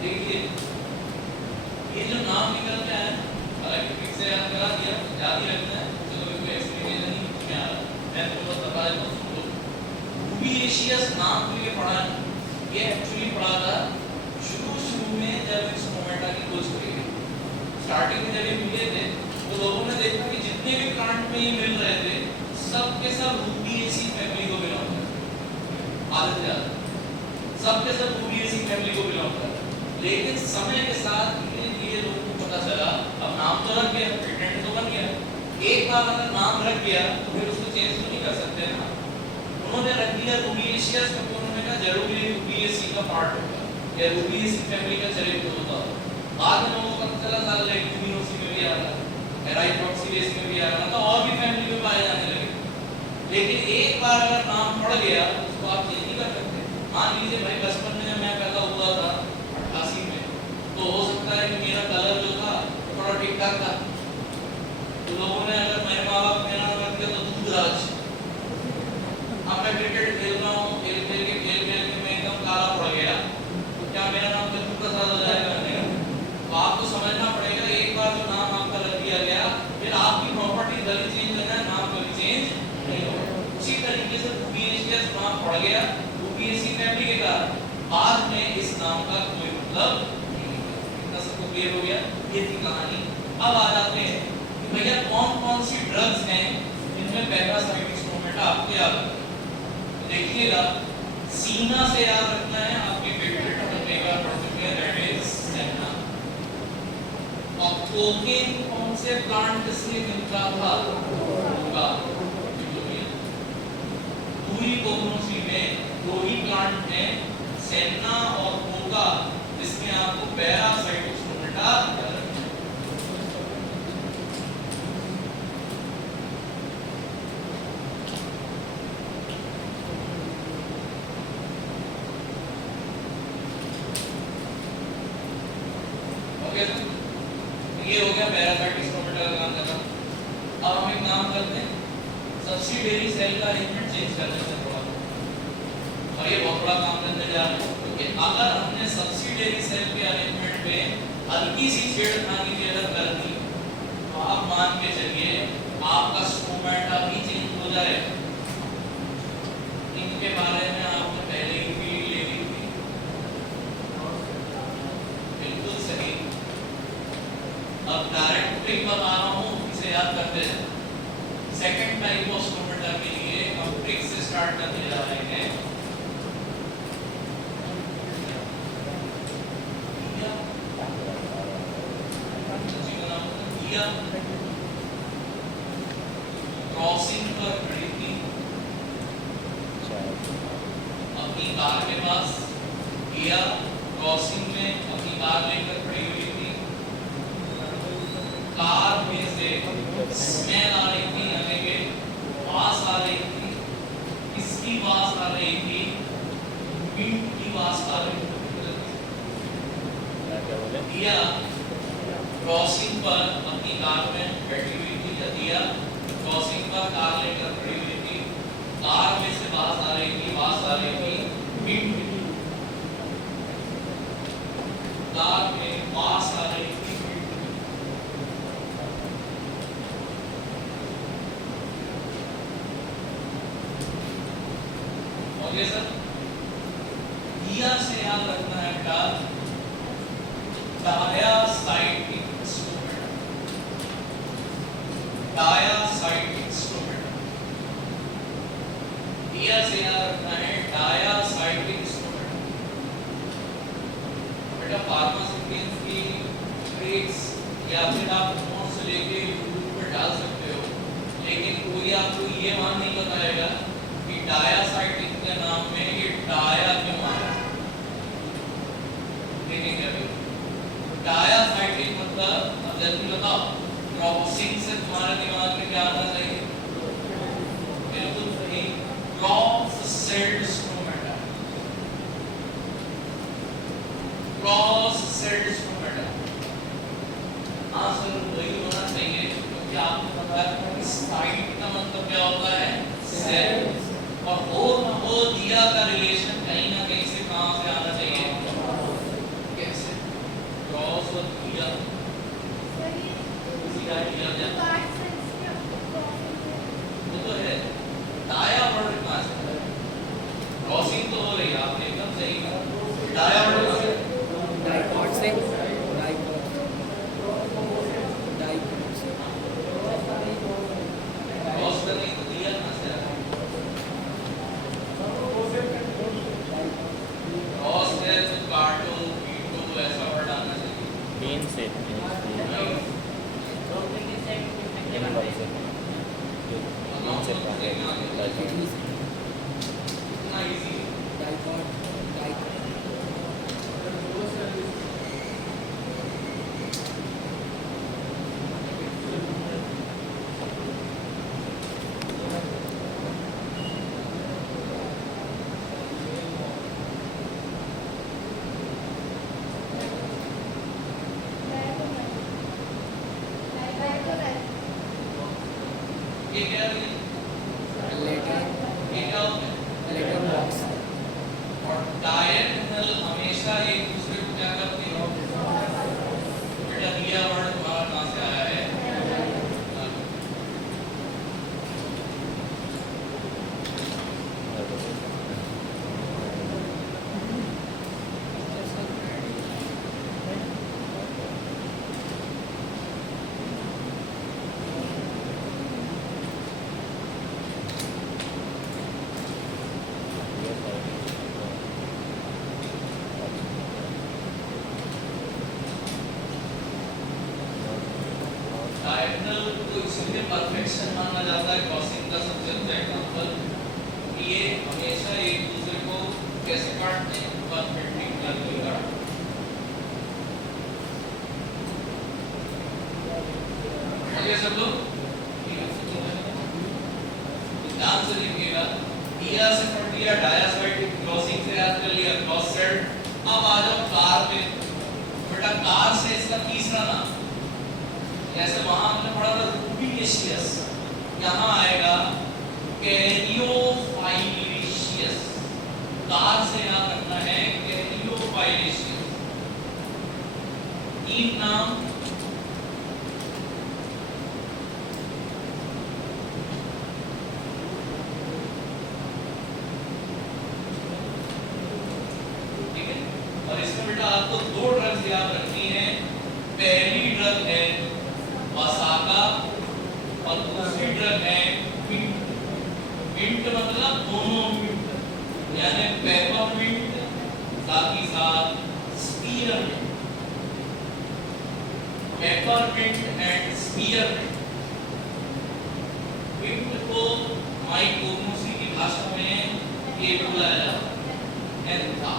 देखिए ये जो नाम निकलते हैं हालांकि फिर से याद करा दिया, याद ही रखना है, चलो कोई एक्सप्लेनेशन नहीं कुछ में आ रहा, मैं तो बस बता देता हूं। सुनो रूबिएशियस नाम के लिए पढ़ा है, ये एक्चुअली पढ़ा था शुरू में जब इस सोमेटा की खोज करी गई। स्टार्टिंग में जब ये मिले थे तो लोगों ने देखा कि जितने भी प्लांट में ये मिल रहे थे सब के सब रूबिएसी फैमिली को बिलोंग करते, आधे से ज्यादा सब के सब रूबिएसी फैमिली को बिलोंग करते। लेकिन समय के साथ धीरे-धीरे लोगों को पता चला, अब नाम तो रख गया, पेटेंट तो बन गया, एक बार अगर नाम रख गया तो फिर उसको चेंज तो नहीं कर सकते ना। उन्होंने रख दिया रूबिएशियस, क्योंकि उन्होंने कहा जरूरी रूबिएसी का पार्ट होगा या रूबिएसी फैमिली का चरित्र होता है। बाद में लोगों को पता चला साल लेक्टिनोसी में भी आ रहा है, एराइट्रोक्सिलेस में भी आ रहा था, और भी फैमिली में पाए जाने लगे। लेकिन एक बार अगर नाम पड़ गया तो उसको आप चेंज नहीं कर सकते। मान लीजिए भाई बचपन में मैं पैदा हुआ था 88 में, तो हो सकता है कि मेरा कलर जो था थोड़ा ठीक ठाक था, तो लोगों ने अगर मेरे माँ बाप मेरा नाम रख दिया तो दूधराज। अब मैं क्रिकेट खेल रहा हूँ, खेल के मैं एकदम काला पड़ गया, तो क्या मेरा नाम चंद्र प्रसाद हो जाएगा? नहीं। तो आपको समझना पड़ेगा, एक बार जो नाम आपका रख दिया गया फिर आपकी प्रॉपर्टी भले चेंज करना है, नाम कभी चेंज नहीं होगा। उसी तरीके से रूबिएशियस नाम पड़ गया रूबिएसी फैमिली के कारण, बाद में इस नाम का कोई मतलब नहीं है। इतना सबको क्लियर हो गया? ये थी कहानी अब आ जाते हैं कि भैया कौन कौन सी ड्रग्स हैं जिनमें पैरासाइटिक स्टोमेटा आपको याद रखना है। तो देखिएगा सीना से याद रखना है, आपके फेवरेट पेपर पढ़ चुके हैं, दैट इज सेना। और कोकेन कौन से प्लांट से मिलता था? होगा पूरी कोकोनोसी में दो ही प्लांट हैं, सेना और कोका, जिसमें आपको पैरासाइटिक स्टोमेटा याद रखना है। ये हो गया पैरासाइटिक स्टोमेटा का काम करना। अब हम एक काम करते हैं, सब्सिडियरी सेल का अरेंजमेंट चेंज कर लेते हैं थोड़ा, और ये बहुत बड़ा काम करने जा रहे हैं, क्योंकि अगर हमने सब्सिडियरी सेल के अरेंजमेंट में हल्की सी छेड़खानी भी अगर कर दी तो आप मान के चलिए आपका स्टोमेटा भी चेंज हो जाएगा। इनके बारे में आपने पहले ही भी ले ली थी, बिल्कुल सही। अब डायरेक्ट ट्रिक बता रहा हूँ, इसे याद करते हैं। सेकंड टाइप ऑफ स्टोमेटा के लिए हम ट्रिक से स्टार्ट करने जा रहे हैं। क्रॉसिंग पर खड़ी थी अपनी कार के पास, किया क्रॉसिंग में अपनी कार लेकर खड़ी हुई थी, कार में से स्मेल आ रही थी, यानी कि वास आ रही थी। किसकी वास आ रही थी? मिंट की वास आ रही थी। दिया क्रॉसिंग पर अपनी कार में बैठी हुई थी, या दिया क्रॉसिंग पर कार लेकर खड़ी हुई थी, कार में से वास आ रही थी, वास आ रही थी मिंट की, कार में वास आ रही थी। ओके सर, दिया से याद रखना है बेटा डायासाइटिक स्टोमेटा, डायासाइटिक स्टोमेटा। दिया से याद रखना है डायासाइटिक स्टोमेटा। बेटा फार्मास्यूटिकल्स की ट्रिक्स या फिर आप नोट्स लेके यूट्यूब पर डाल सकते हो, लेकिन कोई आपको ये मान नहीं बताएगा कि डायासाइटिक के नाम में ये डाया क्यों आया। देखेंगे अभी डायासाइटिक मतलब, अब जल्दी बताओ, क्रॉसिंग से तुम्हारे दिमाग में क्या आना चाहिए? बिल्कुल सही, cross sailed stomata, cross sailed stomata. हाँ सर वही होना चाहिए, क्योंकि आपको पता है साइट का मतलब क्या होता है? सेल। और हो ना हो दिया का रिलेशन कहीं ना कहीं से कहां से आना चाहिए? कैसे? क्रॉस और दिया, इसी का दिया जाता है, वो तो है। डाया वर्ड कहां से? क्रॉसिंग तो हो रही है, आपने एकदम सही कहा। डाया वर्ड कहां से? डाइकॉट से, क्रॉस करने को दिया कहां से आया? क्रॉस है तो काटो पीटो ऐसा वर्ड आना चाहिए। तीन से इतना इजी डाइकॉट, ये क्या है? लेटर, ये क्या होता है? लेटर बॉक्स, और डायगोनल हमेशा एक दूसरे को क्या करते हैं? बेटा दिया वर्ड तुम्हारा कहां से आया है? परफेक्शन माना जाता है क्रॉसिंग का सबसे अच्छा एग्जांपल। ये हमेशा एक दूसरे को कैसे काटते हैं, परपेंडिकुलरली काटते हैं। ये सब लोग ध्यान से देखिएगा। दिया से पढ़ लिया, डायासाइड क्रॉसिंग से याद कर लिया, क्रॉस सेट। अब आ जाओ कार पे। बेटा कार से इसका तीसरा नाम, जैसे वहां हमने पढ़ा था रूबिएशियस, यहाँ आएगा कैरियोफाइलिशियस। कार से याद रखना है कैरियोफाइलिशियस। तीन नाम आपको दो ड्रग्स याद रखनी है। पहली ड्रग है वसाका और दूसरी ड्रग है मिंट। मिंट मतलब दोनों मिंट, यानी पेपरमिंट साथ ही साथ spearmint. Peppermint and spearmint. Mint को माइकोग्नोसी की भाषा में ये बुलाया जाता है एंथा।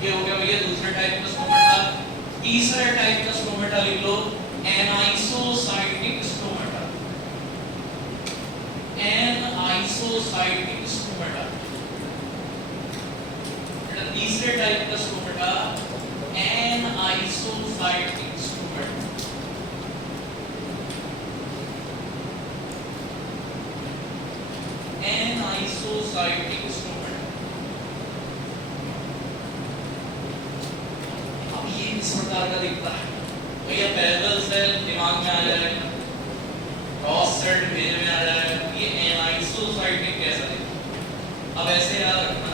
ये हो गया भैया दूसरे टाइप का स्टोमेटा। तीसरे टाइप का स्टोमेटा लिख लो, एनाइसोसाइटिक स्टोमेटा। एनाइसोसाइटिक स्टोमेटा। तीसरे टाइप का स्टोमेटा एनाइसोसाइटिक स्टोमेटा। एनाइसोसाइटिक स्टोमेटा। इस प्रकार का दिखता है भैया। पैरेलल सेल दिमाग में आ जाएगा, क्रॉस सेट भेज में आ जाएगा। ये एनाइसोसाइटिक कैसा दिखता है? अब ऐसे याद रखना,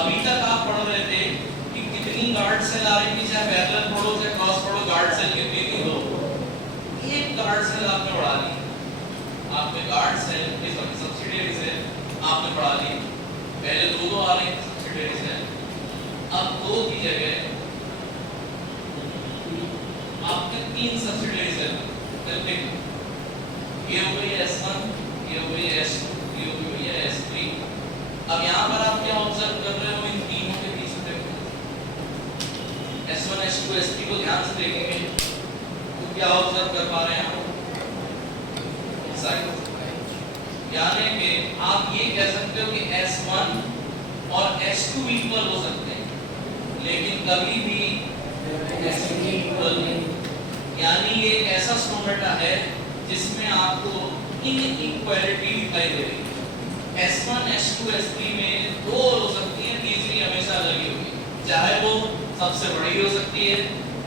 अभी तक आप पढ़ रहे थे कि कितनी गार्ड सेल आ रही थी, चाहे पैरेलल पढ़ो चाहे क्रॉस पढ़ो, गार्ड सेल कितनी थी? दो। एक गार्ड सेल आपने बढ़ा ली, आपने गार्ड सेल की सब्सिडियरी सेल आपने बढ़ा ली। पहले दो आ रही थी सब्सिडियरी सेल, अब दो की जगह आपके तीन सब्सिडियरी सेल चलते हैं। ये हो गई S1, ये हो गई S2, ये हो गई S3। अब यहाँ पर आप क्या ऑब्जर्व कर रहे हो इन तीनों के बीच में? S1, S2, S3 को ध्यान से देखेंगे तो क्या ऑब्जर्व कर पा रहे हैं आप? यानी कि आप ये कह सकते हो कि S1 और S2 इक्वल हो सकते हैं, लेकिन कभी भी S3 इक्वल नहीं। यानी ये एक ऐसा स्टोमेटा है जिसमें आपको इनइक्वालिटी दिखाई दे रही है। S1, S2, S3 में दो हो सकती है, तीसरी हमेशा अलग ही होगी। चाहे वो सबसे बड़ी हो सकती है,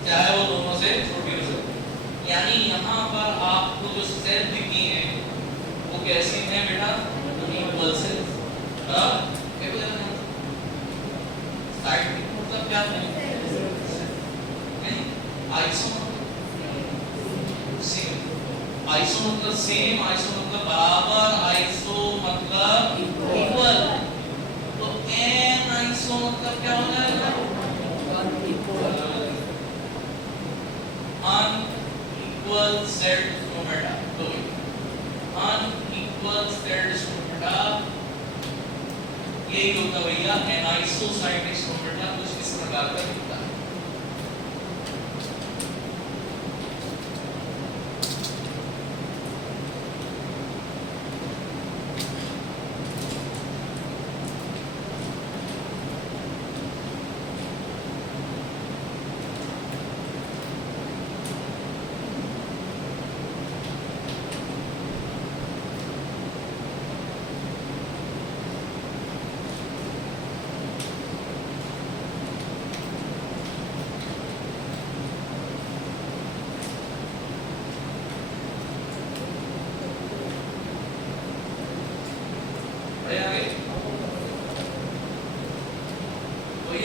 चाहे वो दोनों से छोटी हो सकती है। यानी यहाँ पर आपको जो सेल दिखी है वो कैसी है बेटा? Equal cell. साइड मतलब क्या है? आइसो आइसो मतलब सेम, आइसो मतलब बराबर, आइसो मतलब इक्वल। तो एन आइसो मतलब क्या हो जाएगा? Unequal set stomata. तो अनइक्वल सेट स्टोमेटा यही होता भैया एनाइसोसाइटिक स्टोमेटा। कुछ इस प्रकार का दिखता है।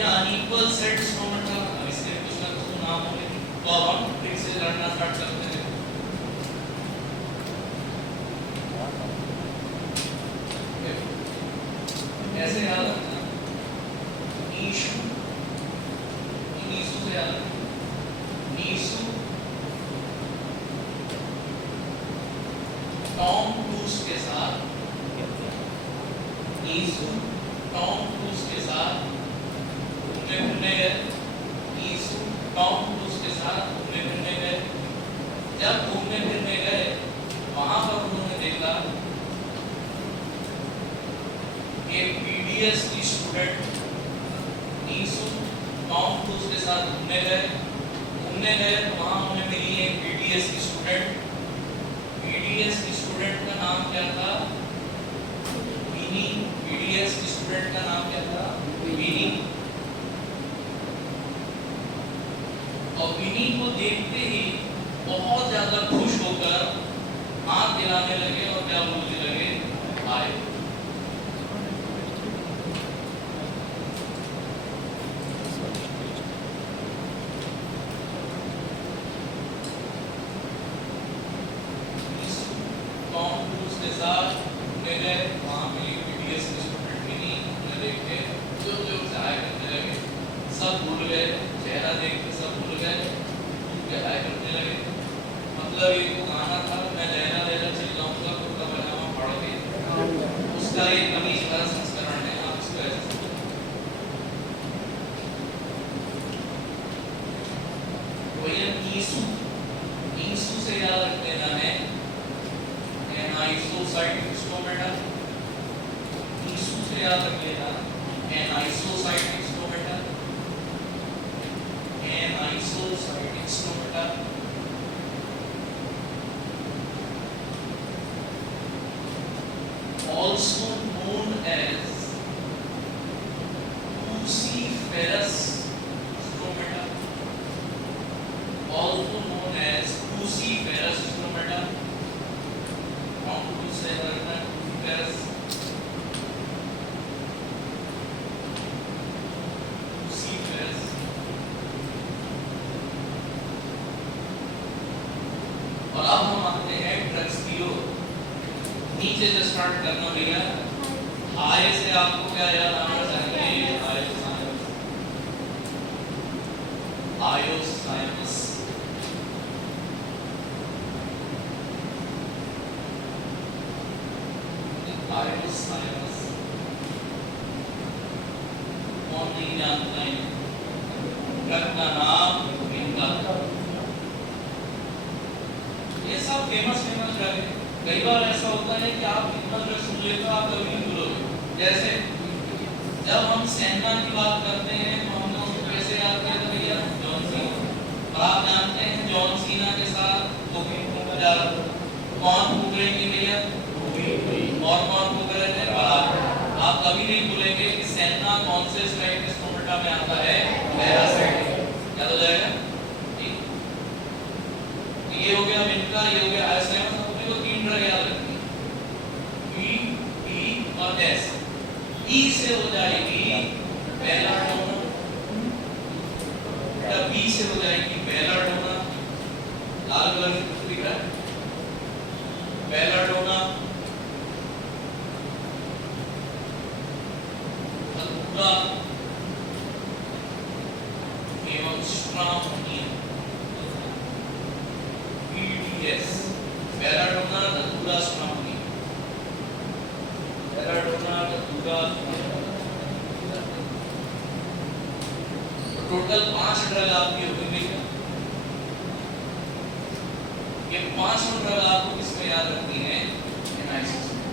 अनइक्वल सेट स्टोमेटा, इसके कुछ ना कुछ नाम होंगे, तो अब हम फिर से लड़ना स्टार्ट करते हैं। ईसु टॉम क्रूज के साथ घूमने फिरने गए। ईसु टॉम क्रूज के साथ घूमने फिरने गए। जब घूमने फिरने गए वहां पर उन्होंने देखा एक पीडीएस की स्टूडेंट ईसु टॉम क्रूज के साथ घूमने गए तो वहां उन्हें मिली एक पीडीएस की स्टूडेंट। पीडीएस की स्टूडेंट का नाम क्या था? विनी। पीडीएस की स्टूडेंट का नाम क्या था? विनी। और विनी को देखते ही बहुत ज्यादा खुश होकर हाथ हिलाने लगे और क्या बोलने लगे? हाय। टॉम क्रूज के साथ घूमने गए, वहां मिली पीडीएस की स्टूडेंट विनी। उन्हें देख के जोर जोर से हाय करने लगे। सब भूल गए, चेहरा देख के सब भूल गए, उनके हाय करने लगे। मतलब ये तो गाना था, मैं लहरा लहरा चिल्लाऊंगा कुर्ता पजामा फाड़ के, उसका एक कमीज का संस्करण है। आप इसको ऐसे समझो। वही ईसु से याद रख लेना है एनाइसोसाइट स्टोमेटा। ईसु से याद रख लेना anisocytic stomata. Anisocytic stomata also known as cruciferous stomata. Also known as cruciferous stomata. From cruciferous cruciferous। और अब हम आते हैं ड्रग्स की ओर। नीचे से स्टार्ट करना भैया। आय से आपको क्या याद आना चाहिए? आयोसाइनस। आयोसाइनस कौन नहीं जानता है? ड्रग का नाम इनका। ये सब फेमस ड्रग है। कई बार ऐसा होता है कि आप इतना ड्रग सुन लेते हो, आप कभी नहीं भूलोगे। जैसे जब हम सेना की बात करते हैं तो हमने उसको कैसे याद किया था भैया? John Cena. और आप जानते हैं जॉन सीना के साथ कोकीन को बजा रहा था। कौन फूक रही थी भैया? और कौन फूक रहे थे? बारात। आप कभी नहीं भूलेंगे कि सेना कौन से स्ट्राइक स्टोमेटा में आता है? पैरासाइट। याद हो जाएगा? ठीक। ये हो गया इनका, ये हो गया आयोसाइनस। तो तीन ड्रग याद रखनी है, ई, टी और एस। ई से हो जाएगी बेलाडोना, बी से हो जाएगी बेलाडोना। लाल कलर से दिख रहा है बेलाडोना, अल्बुरा एवं स्ट्रामोनियम। पीडीएस बेलाडोना, अल्बुरा, स्ट्रामोनियम। बेलाडोना, अल्बुरा। टोटल 5 ड्रग आपकी हो गई। ये 5 ड्रग आपको किसमें याद रखनी है? एनाइसिस में।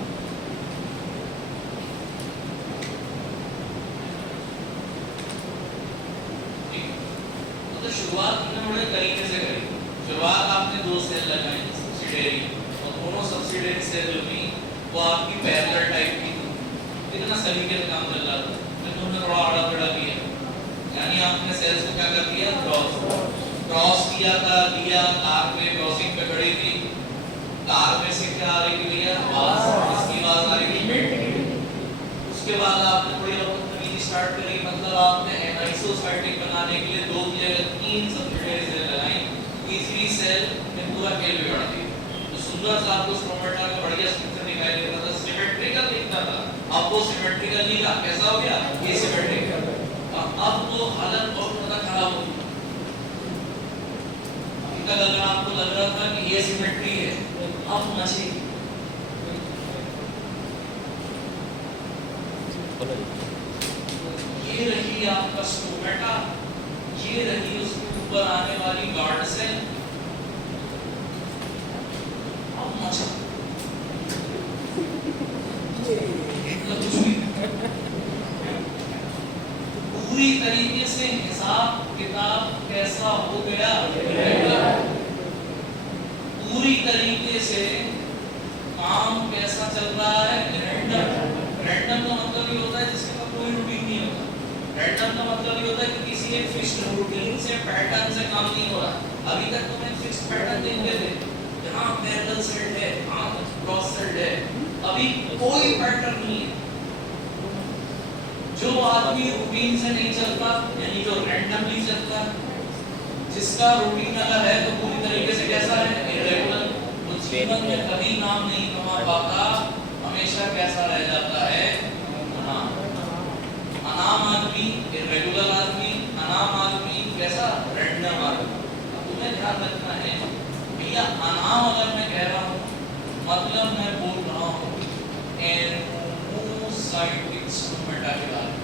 ठीक। तो शुरुआत हमने बड़े तरीके से करी। शुरुआत आपने 2 सेल लगाए सब्सिडियरी, और दोनों सब्सिडियरी सेल जो थी वो आपकी पैरेलल टाइप की थी। कितना सलीके से काम चल रहा था, लेकिन उन्होंने थोड़ा आड़ा टेढ़ा किया। यानी आपने सेल्स को क्या कर दिया? क्रॉस किया था, दिया। कार में क्रॉसिंग पे खड़ी थी, कार में से क्या आ रही थी भैया? आवाज। इसकी आवाज आ रही थी। उसके बाद आपने थोड़ी तमीज स्टार्ट करी। मतलब आपने एनाइसोसाइटिक बनाने के लिए 2 की जगह 3 सब्सिडियरी सेल लगाई। तीसरी सेल ने पूरा खेल बिगाड़ दिया। तो सुंदर सा आपको स्ट्रोमेटा का बढ़िया स्ट्रक्चर दिखाई देता था, सिमेट्रिकल दिखता था। अब वो सिमेट्रिकल नहीं था, कैसा हो गया? ये सिमेट्रिकल। अब तो हालत बहुत ज्यादा खराब हो गई। अभी तक अगर आपको लग रहा था कि ये सिमेट्री है, अब होना चाहिए। ये रही आपका स्टोमेटा, ये रही उसके ऊपर आने वाली गार्ड सेल। अब मचा मतलब कुछ भी पूरी तरीके से हिसाब किताब कैसा हो गया, पूरी तरीके से काम कैसा चल रहा है, रैंडम। रैंडम का मतलब ये होता है जिसके पास कोई रूटीन नहीं होता। रैंडम का मतलब ये होता है कि किसी एक फिक्स्ड रूटीन से, पैटर्न से काम नहीं हो रहा। अभी तक तुम्हें फिक्स्ड पैटर्न देखते थे, यहाँ पैरेलल सेट है, यहाँ क्रॉस सेट है, अभी कोई पैटर्न नहीं है। जो आदमी रूटीन से नहीं चलता, यानी जो रैंडमली चलता, जिसका रूटीन अगर है तो पूरी तरीके से कैसा है, इरेगुलर, वो जीवन में कभी नाम नहीं कमा पाता, हमेशा कैसा रह जाता है, अनाम। अनाम आदमी, इरेगुलर आदमी, अनाम आदमी कैसा, रैंडम आदमी। अब तुम्हें ध्यान रखना है भैया, अनाम अगर मैं कह रहा हूँ मतलब मैं बोल रहा हूँ एनोमोसाइटिक स्टोमेटा के बारे में।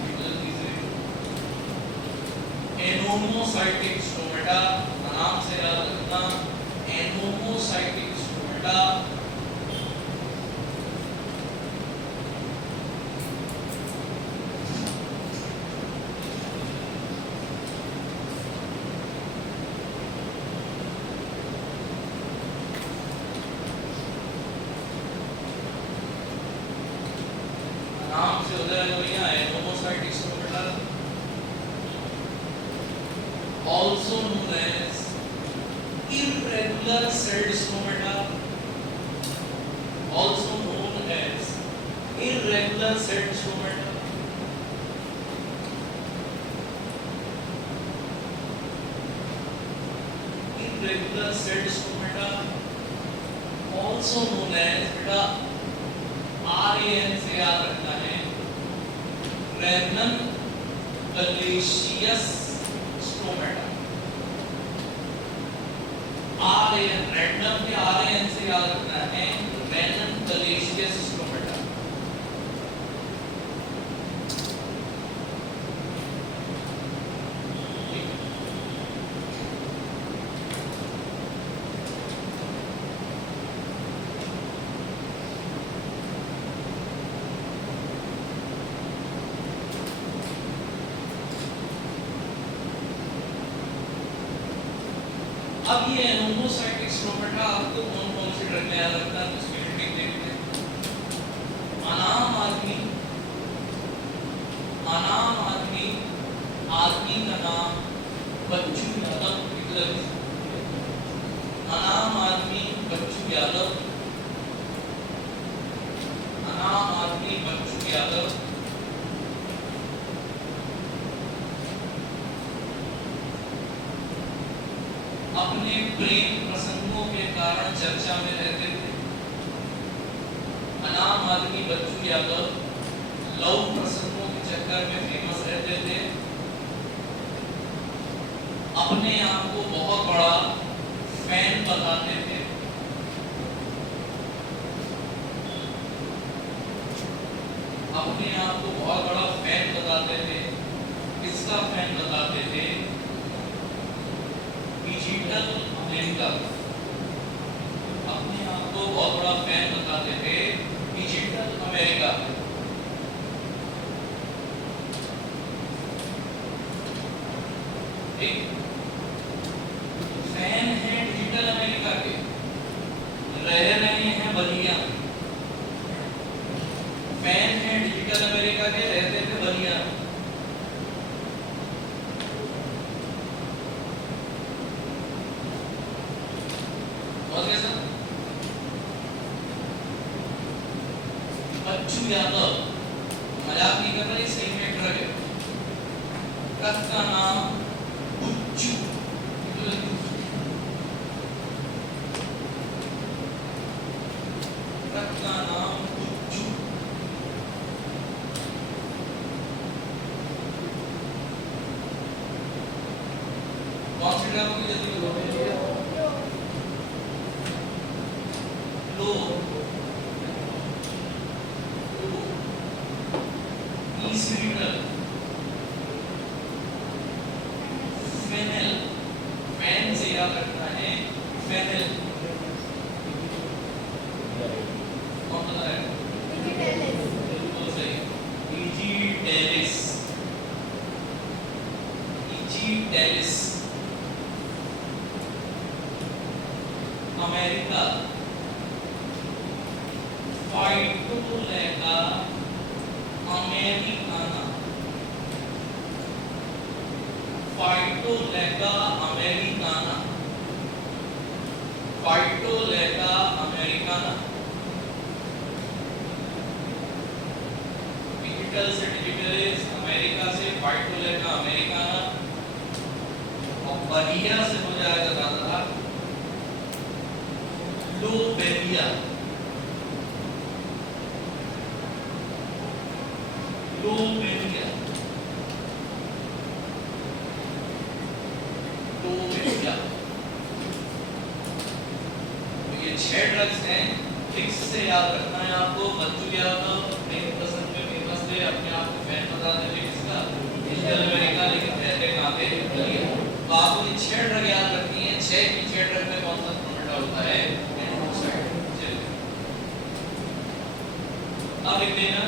एनोमोसाइटिक स्टोमेटा नाम से याद रखना, एनोमोसाइटिक स्टोमेटा नाम से हो जाएगा भैया anomocytic stomata, also known as irregular celled stomata, also known as irregular celled stomata। irregular celled stomata also known as, बेटा RAN से याद रखना है, रेनन कलेशियस स्टोमेटा। RAN, रैंडम के RAN से याद रखना है, रेनन कलेशियस स्टोमेटा। अब ये एनोमोसाइटिक स्टोमेटा आपको कौन-कौन से ड्रग में याद रखना है, उसकी रीडिंग देखते हैं। अनाम आदमी, अनाम आदमी, आदमी का नाम बच्चू यादव, अनाम आदमी बच्चू यादव, अनाम आदमी बच्चू यादव। अपने प्रेम प्रसंगों के कारण चर्चा में रहते थे। अनाम आदमी बच्चू यादव लव प्रसंगों के चक्कर में फेमस रहते थे। अपने आप को बहुत बड़ा फैन बताते थे। अपने आप को बहुत बड़ा फैन बताते थे। किसका फैन बताते थे? Digital America. अपने आप को बहुत बड़ा फैन बताते थे डिजिटल अमेरिका। एक फैन है डिजिटल अमेरिका के, रह रहे हैं बलिया। फैन है डिजिटल अमेरिका के, रहते थे बलिया। बच्चू यादव, मजाक नहीं कर रहे, सही में ड्रग है। ड्रग का नाम बुच्चू, ड्रग का नाम बुच्चू। कौन सी ड्रग होगी जल्दी बताओ? लो याद रखना है फेनिल। कौन बता रहा है? बिल्कुल सही, digitalis. Digitalis America, phytolacca americana, phytolacca americana, phytolacca americana. Digital से डिजिटलिस, अमेरिका से फाइटोलेगा अमेरिकाना, और बलिया से हो जाएगा दादा लोबेलिया। Lobelia, lobelia. तो ये 6 ड्रग्स हैं, फिक्स से याद रखना है आपको। बच्चों याद अपने पसंद पे फेमस थे, अपने आप को फैन बता देते किसका, डिजिटल अमेरिका, लेकिन रहते कहाँ पे? बलिया। तो आपको ये 6 ड्रग याद रखनी है। 6 की 6 ड्रग में कौन सा प्रोमोटर होता है? अब लिख देना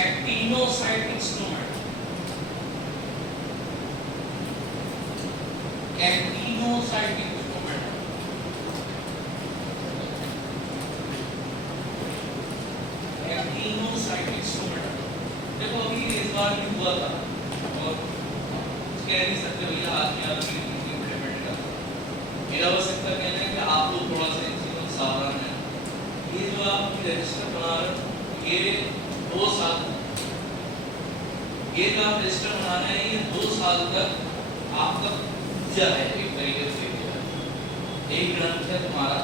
एक्टिनोसाइड इंस्ट्रूमेंट, एक्टिनोसाइड इंस्ट्रूमेंट, एक्टिनोसाइड इंस्ट्रूमेंट। देखो अभी इस बार भी हुआ था और कह नहीं सकते भैया आदमी आदमी इम्प्लीमेंट करता। मेरा बस इतना कहना है कि आप लोग थोड़ा सा इन चीजों से सावधान हैं। ये जो आप रजिस्टर बना रहे हो, ये 2 साल, ये जो आप रजिस्टर बना रहे हैं, ये 2 साल तक आपका पूजा है एक तरीके से। एक ग्रंथ है तुम्हारा,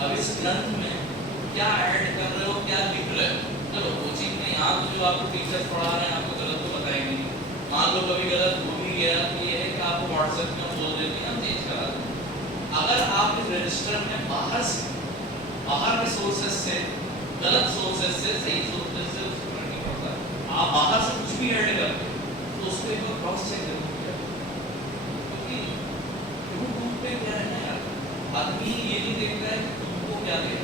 अब इस ग्रंथ में क्या ऐड कर रहे हो, क्या लिख रहे हो। चलो कोचिंग में यहाँ तो जो आपको टीचर्स पढ़ा रहे हैं आपको गलत तो बताएंगे नहीं। मान लो कभी गलत हो भी गया तो ये है कि आपको व्हाट्सएप में बोल देते हैं हम चेंज करा दें। अगर आप इस रजिस्टर में बाहर के सोर्सेस से, गलत सोर्सेस से सही सोर्सेस से उसको फर्क नहीं पड़ता। आप बाहर से कुछ भी ऐड करते तो उसको एक बार क्रॉस चेक करिए, क्योंकि यूट्यूब पे क्या है ना यार, आदमी ये नहीं देखता है कि तुमको क्या दे,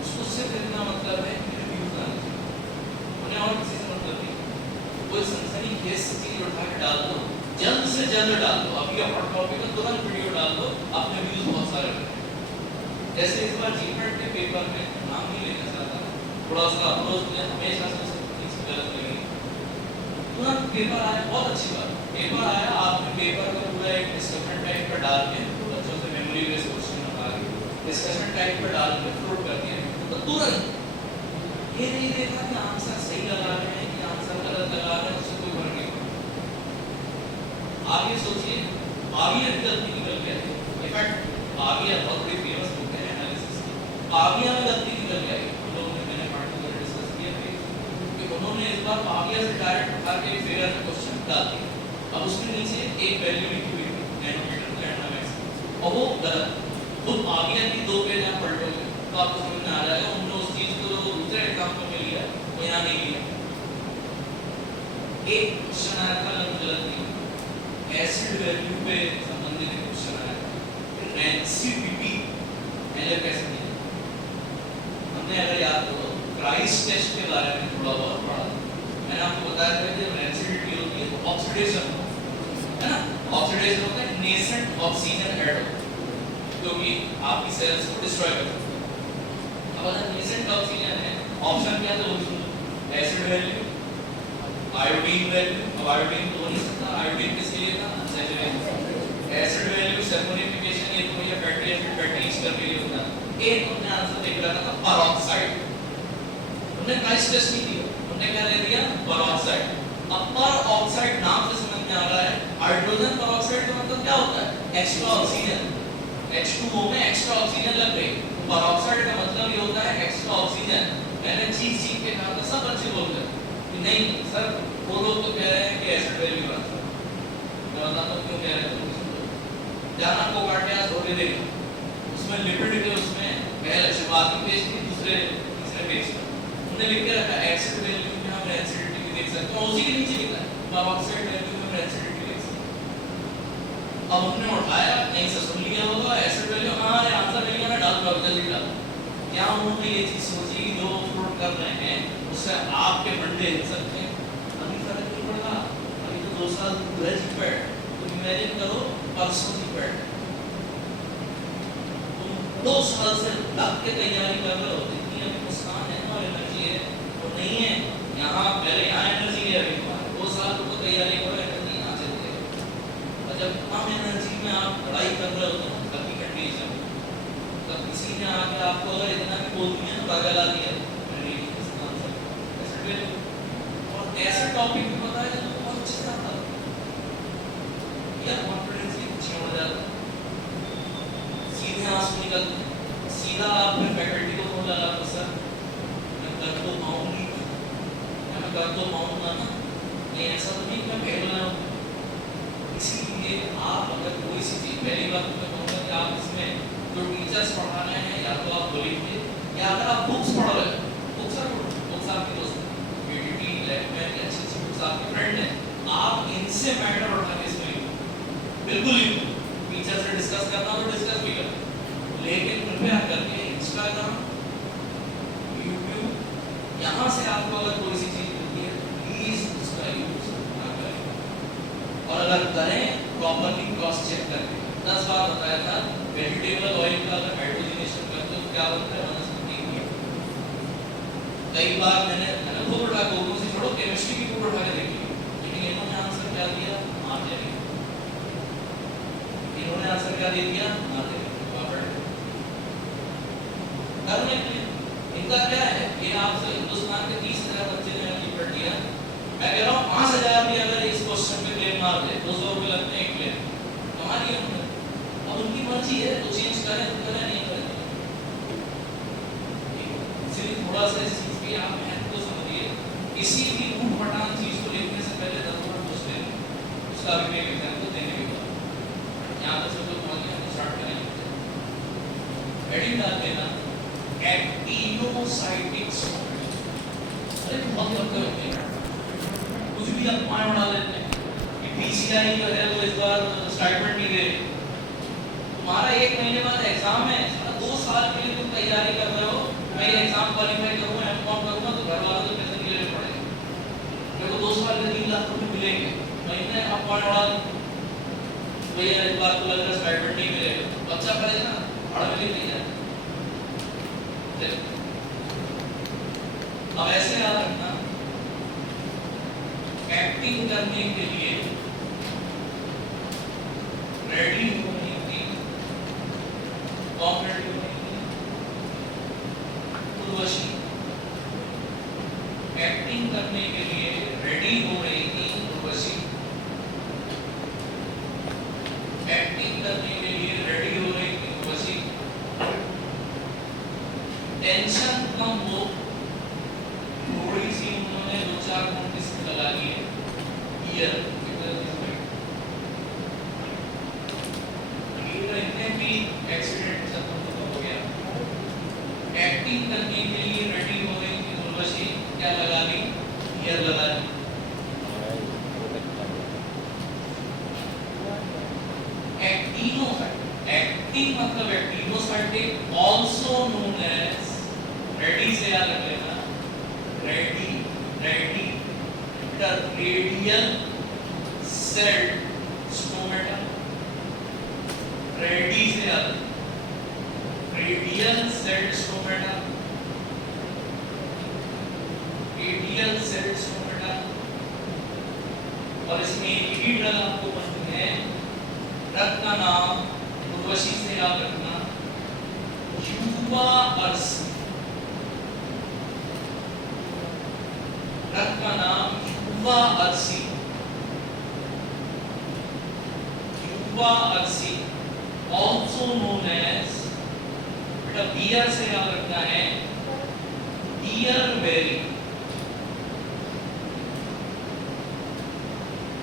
उसको सिर्फ इतना मतलब है कि रिव्यूज आने चाहिए, उन्हें और किसी से मतलब नहीं। कोई सनसनी केस चीज उठा के डाल दो, जल्द से जल्द डाल दो, अभी हॉट टॉपिक का तुरंत वीडियो डाल दो, अपने व्यूज बहुत सारे हैं। जैसे इस बार जीपीएट के पेपर में नाम नहीं लेना चाहता, थोड़ा सा अप्रोच में हमेशा से चीज गलत लगी। तुरंत पेपर आया, बहुत अच्छी बात, पेपर आया, आपने पेपर का पूरा एक डिस्कशन टाइप पर डाल के बच्चों से मेमोरी बेस्ड क्वेश्चन बता के डिस्कशन टाइप पर डाल के अपलोड कर दिया, तो तुरंत ये नहीं देखा कि आंसर सही लगा रहे हैं कि आंसर गलत लगा रहे हैं, उससे कोई फर्क नहीं पड़ता। आगे सोचिए, आगे गलती निकल गया, इनफैक्ट आगे बहुत बड़ी फेमस बुक है एनालिसिस की, पाविया में गलती निकल गई। हम लोगों ने मैंने पार्टिकुलर डिस्कस किया था कि उन्होंने इस बार पाविया से डायरेक्ट उठा के फिगर में क्वेश्चन डाल दिया, अब उसके नीचे एक वैल्यू लिखी हुई थी नैनोमीटर नैनोमैक्स, और वो गलत। तो पाविया की 2 पेज आप पलटोगे तो आपको समझ में आ जाएगा उन्होंने उस चीज को जो दूसरे एग्जाम्पल में लिया वो यहाँ नहीं लिया। एक क्वेश्चन आया था गलत नहीं, एसिड वैल्यू पे संबंधित एक क्वेश्चन आया था, रेंसिडिटी पहले कैसे नहीं, हमने अगर याद करो क्राइस्ट टेस्ट के बारे में थोड़ा बहुत पढ़ा, मैंने आपको बताया था कि जब रेंसिडिटी होती है तो ऑक्सीडेशन है ना, ऑक्सीडेशन होता है, नेसेंट ऑक्सीजन ऐड होता है क्योंकि आपकी सेल्स को डिस्ट्रॉय कर सकता है। अब अगर नेसेंट ऑक्सीजन है, ऑप्शन क्या था, एसिड वैल्यू, आयोडीन वैल्यू, अब आयोडीन तो हो नहीं सकता, आयोडीन किसके लिए था, अनसैचुरेटेड, एसिड वैल्यू सल्फोनिफिकेशन, ये तो ये फैटी एसिड फैटी ईस्टर के लिए होता है। एक हमने आंसर देख रहा था पेरोक्साइड, हमने क्राइस्ट टेस्ट नहीं दिया, हमने क्या ले दिया, पेरोक्साइड। अब पेरोक्साइड नाम से समझ में आ रहा है, हाइड्रोजन पेरोक्साइड का मतलब क्या होता है, एक्स्ट्रा ऑक्सीजन, H2O में एक्स्ट्रा ऑक्सीजन लग गई, पेरोक्साइड का मतलब ये होता है एक्स्ट्रा ऑक्सीजन। मैंने चीज के कहा था, सब अच्छे बोलते हैं कि नहीं सर, वो लोग तो कह रहे हैं कि एसिड वैल्यू बढ़ता है, मैं बताता हूं क्यों कह रहे हैं, तो जाना को कार्डियास हो गए देगा, उसमें लिपिड के उसमें पहले शुरुआती पेज की तीसरे पेज पर हमने लिख के रखा एसिड वैल्यू में हम रेंसिडिटी भी देख सकते हैं, उसी के नीचे लिखा है पेरोक्साइड वैल्यू में रेंसिडिटी देख सकते हैं। अब हमने उठाया, कहीं से सुन लिया होगा, एसिड वैल्यू हाँ ये आंसर नहीं है, डाल दो जल्दी डाल। क्या उन्होंने ये चीज सोची, जो फ्लोट कर रहे हैं उससे आपके फंडे हिल सकते हैं, अभी फर्क नहीं पड़ेगा, अभी तो 2 साल पूरा जीपेड, तो इमेजिन करो परसों जीपेड, तुम 2 साल से लग के तैयारी कर रहे हो, जितनी अभी मुस्कान है ना, एनर्जी है वो नहीं है यहाँ, पहले यहाँ एनर्जी है, अभी 2 साल को तैयारी करो, एनर्जी यहाँ से दे, और जब कम एनर्जी में आप लड़ाई कर रहे हो तो कभी कंडीशन, तब किसी ने आके आपको अगर इतना भी बोल दिया ना, पागल आ दिया, और ऐसे टॉपिक भी बताया जाए तो बहुत अच्छे से आता है, यार कॉन्फिडेंस भी अच्छी हो जाता है, सीधे आंसू निकलते हैं, सीधा आपने फैकल्टी को फोन लगा तो सर मैं कर तो पाऊंगी, मैं कर तो पाऊंगा ना, नहीं ऐसा तो नहीं मैं फेल हो जाऊंगा। इसीलिए आप अगर कोई सी चीज, पहली बात तो मैं कहूँगा कि आप इसमें जो टीचर्स पढ़ा रहे हैं या तो आप बोलेंगे, या अगर आप बुक्स पढ़ रहे हैं, बुक्स आपके दोस्त बीटीटी लैबमैन की अच्छी बुक्स आपके फ्रेंड हैं, आप इनसे मैटर उठा के इसमें बिल्कुल ही टीचर से डिस्कस करना तो डिस्कस भी करो, लेकिन कृपया करके इंस्टाग्राम, यूट्यूब, यहाँ से आपको अगर कोई सी चीज मिलती है प्लीज उसका यूज ना करें, और अगर करें प्रॉपर्ली क्रॉस चेक करके। 10 बार बताया था वेजिटेबल ऑयल का अगर हाइड्रोजनेशन करते हो तो क्या बनता है, वनस्पति घी। कई बार मैंने खुद उठा के से छोड़ो केमिस्ट्री की बुक उठा के देखी, लेकिन इन्होंने आंसर क्या दिया, मार्जिन, इन्होंने आंसर क्या दे दिया, मार्जिन करने के लिए। इनका क्या है, ये आपसे हिंदुस्तान के 30,000 बच्चे ने पढ़ लिया, मैं कह रहा हूँ 5,000 भी अगर इस क्वेश्चन पे क्लेम मार दे, 200 रुपये लगते हैं क्लेम, कमाल है उन्होंने, अब उनकी मर्जी है तो चेंज करें तो करें, नहीं करें, इसलिए थोड़ा सा इस चीज की आप महत्व को समझिए, किसी भी ऊट-पटांग चीज को लिखने से पहले 10 बार सोच लें, उसका भी मैं एग्जांपल देने के बाद यहाँ तक सब लोग पहुंच गए तो स्टार्ट करेंगे। हेडिंग डाल देना एक्टिनोसाइटिक स्टोरेज, अरे बहुत लंबे होते हैं, कुछ भी आप मान उड़ा लेते हैं कि पीसीआई जो है वो इस बार स्टाइपेंड नहीं दे, तुम्हारा 1 महीने बाद एग्जाम है, 2 साल के लिए तुम तैयारी कर रहे हो, मैं ये एग्जाम क्वालिफाई करूंगा, एमकॉम करूंगा तो घर वालों को पैसे नहीं लेने पड़ेंगे, मेरे को 2 साल में 3 लाख रुपए मिलेंगे, महीने आप मान उड़ा भैया इस बार तो लग रहा है स्टाइपेंड नहीं मिलेगा, बच्चा परेशान, भाड़ में नहीं जाए। अब ऐसे याद रखना, एक्टिंग करने के लिए रेडी होने की, कॉपरेटिव होने की, उर्वशी एक्टिंग करने के लिए रेडी हो रही थी, उर्वशी एक्टिंग करने के लिए रेडी हो रही थी, उर्वशी टेंशन कम हो, थोड़ी सी उन्होंने 2-4 पॉइंट इसमें लगा लिए, ईयर इतने भी एक्सीडेंट सब हो गया, एक्टिंग करने के लिए रेडी हो गई थी उर्वशी, क्या लगा ली, ईयर लगा ली। एक्टिंग मतलब एक्टिनोसाइटिक, ऑल्सो नोन एज, रेडी से याद रख लेना, ready radial sailed stomata, ready से याद, radial sailed stomata, radial sailed stomata, और इसमें एक ही ड्रग आपको बनती है, ड्रग का नाम उर्वशी से याद रखना, यूवाअर्सी, ड्रग का नाम uva ursi, uva ursi also known as, बेटा बियर से याद रखना है, bearberry,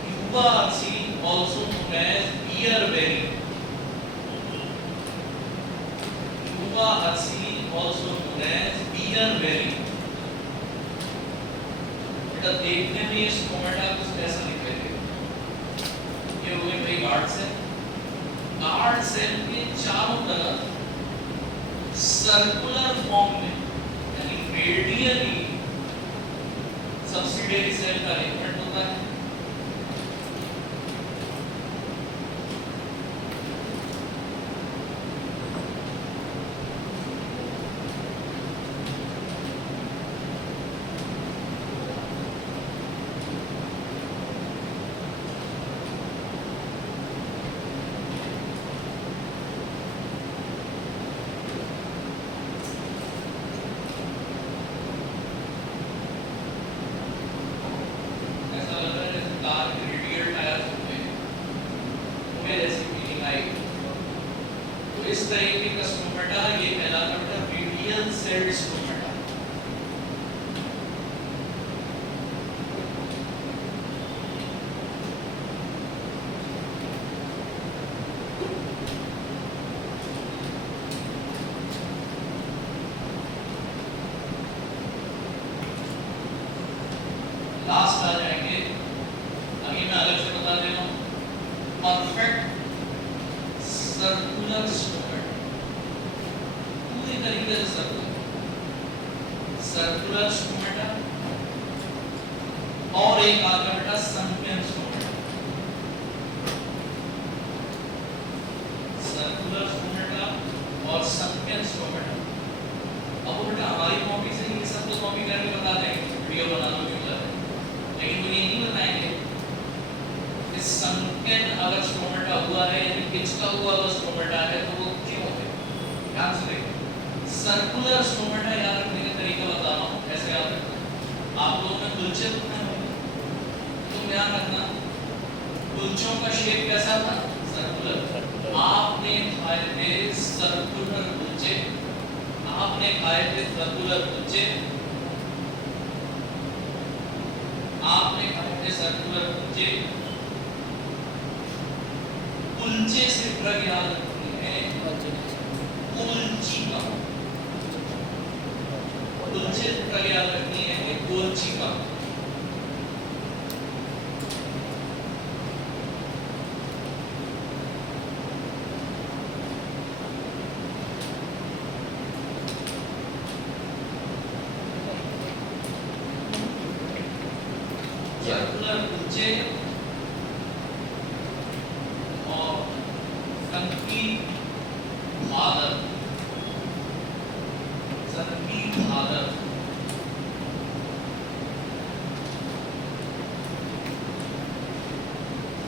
uva ursi also known as bearberry, uva ursi also known as bearberry. बेटा देखने में ये स्टोमेटा कुछ ऐसा दिखाई देगा, ये हो गए भाई गार्ड से, गार्ड सेल के चारों तरफ सर्कुलर फॉर्म में यानी रेडियली सब्सिडियरी सेल का अरेंजमेंट होता है। इस तरीके का स्टोमेटा ये कहलाता है रेडियल सेल्ड स्टोमेटा। लास्ट आ जाएंगे, अभी मैं अलग से बता दे रहा हूं, परफेक्ट सर्कुलर स्टोमेटा, पूरी तरीके से सर्कुलर स्टोमेटा, और एक आता है बेटा संपियन स्टोमेटा। सर्कुलर स्टोमेटा और संपियन स्टोमेटा। अब वो बेटा हमारी कॉपी से ये सब तो कॉपी करके बता देंगे, वीडियो बना लो लेकिन वो ये नहीं बताएंगे कि संपियन अगर स्टोमेटा हुआ है यानी पिचका हुआ स्टोमेटा है तो वो क्यों है। ध्यान से देखो, सर्कुलर स्टोमेटा याद रखने का तरीका बता रहा हूँ, ऐसे याद रखना। आप लोगों ने कुलचे बनाए होंगे तो ध्यान रखना, कुलचों का शेप कैसा था, सर्कुलर। आपने खाए थे सर्कुलर कुलचे, आपने खाए थे सर्कुलर कुलचे, आपने खाए थे सर्कुलर कुलचे। कुलचे से ड्रग याद रखनी है, कोलचिका। कुलचे से ड्रग याद रखनी है कोलचिका। सर्कुलर कुलचे और संकी भादर, संकी भादर,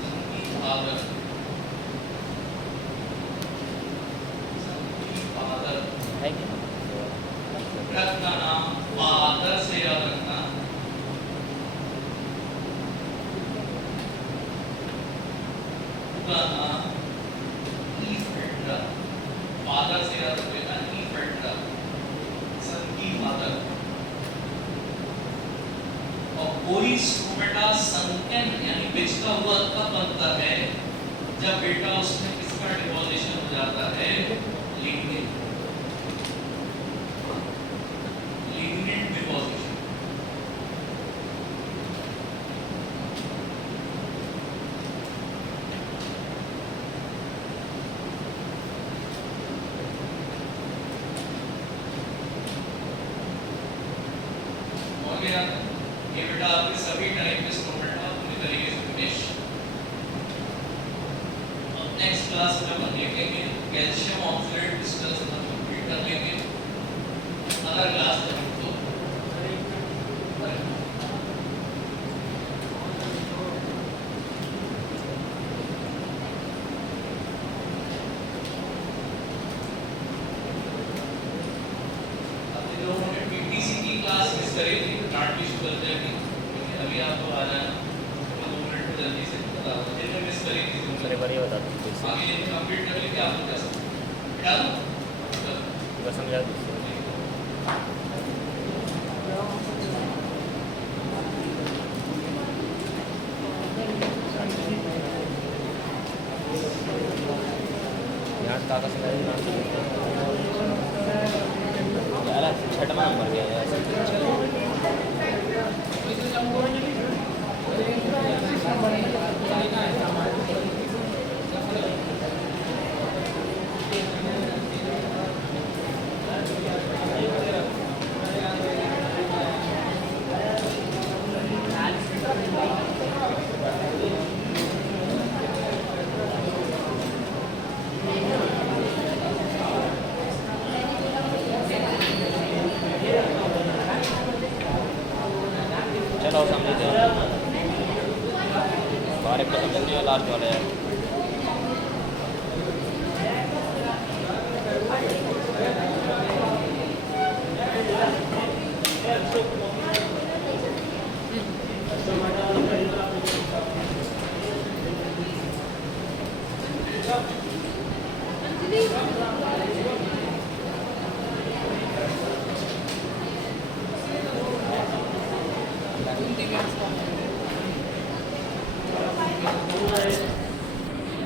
संकी भादर, संकी भादर है क्या? ड्रग का नाम भादर से याद रखना। फादर से याद रखना, संकी फादर। और कोई स्टोमेटा संकन यानी पिचका हुआ तब बनता है जब बेटा उसमें किसका डिपोजिशन हो जाता है, लिग्निन, लिग्निन डिपोजिशन। ये बेटा आपके सभी टाइप के स्टोमेटा पूरी तरीके से फिनिश। अब नेक्स्ट क्लास में अपन देखेंगे कैल्शियम ऑक्सलेट क्रिस्टल्स को कंप्लीट कर लेंगे। अगर क्लास में तो अब जो हमने पीटीसी की क्लास मिस करी थी, अभी आपको आ जाना 2 मिनट में जल्दी से बता दो, जिन्होंने मिस करी थी अरे बढ़िया बता दो, आगे जिन्हें कंप्लीट कर लेंगे आपको क्या समझ बस समझा दो। यहाँ काका से यार 6वां नंबर गया यार। तुम दिव्यांश का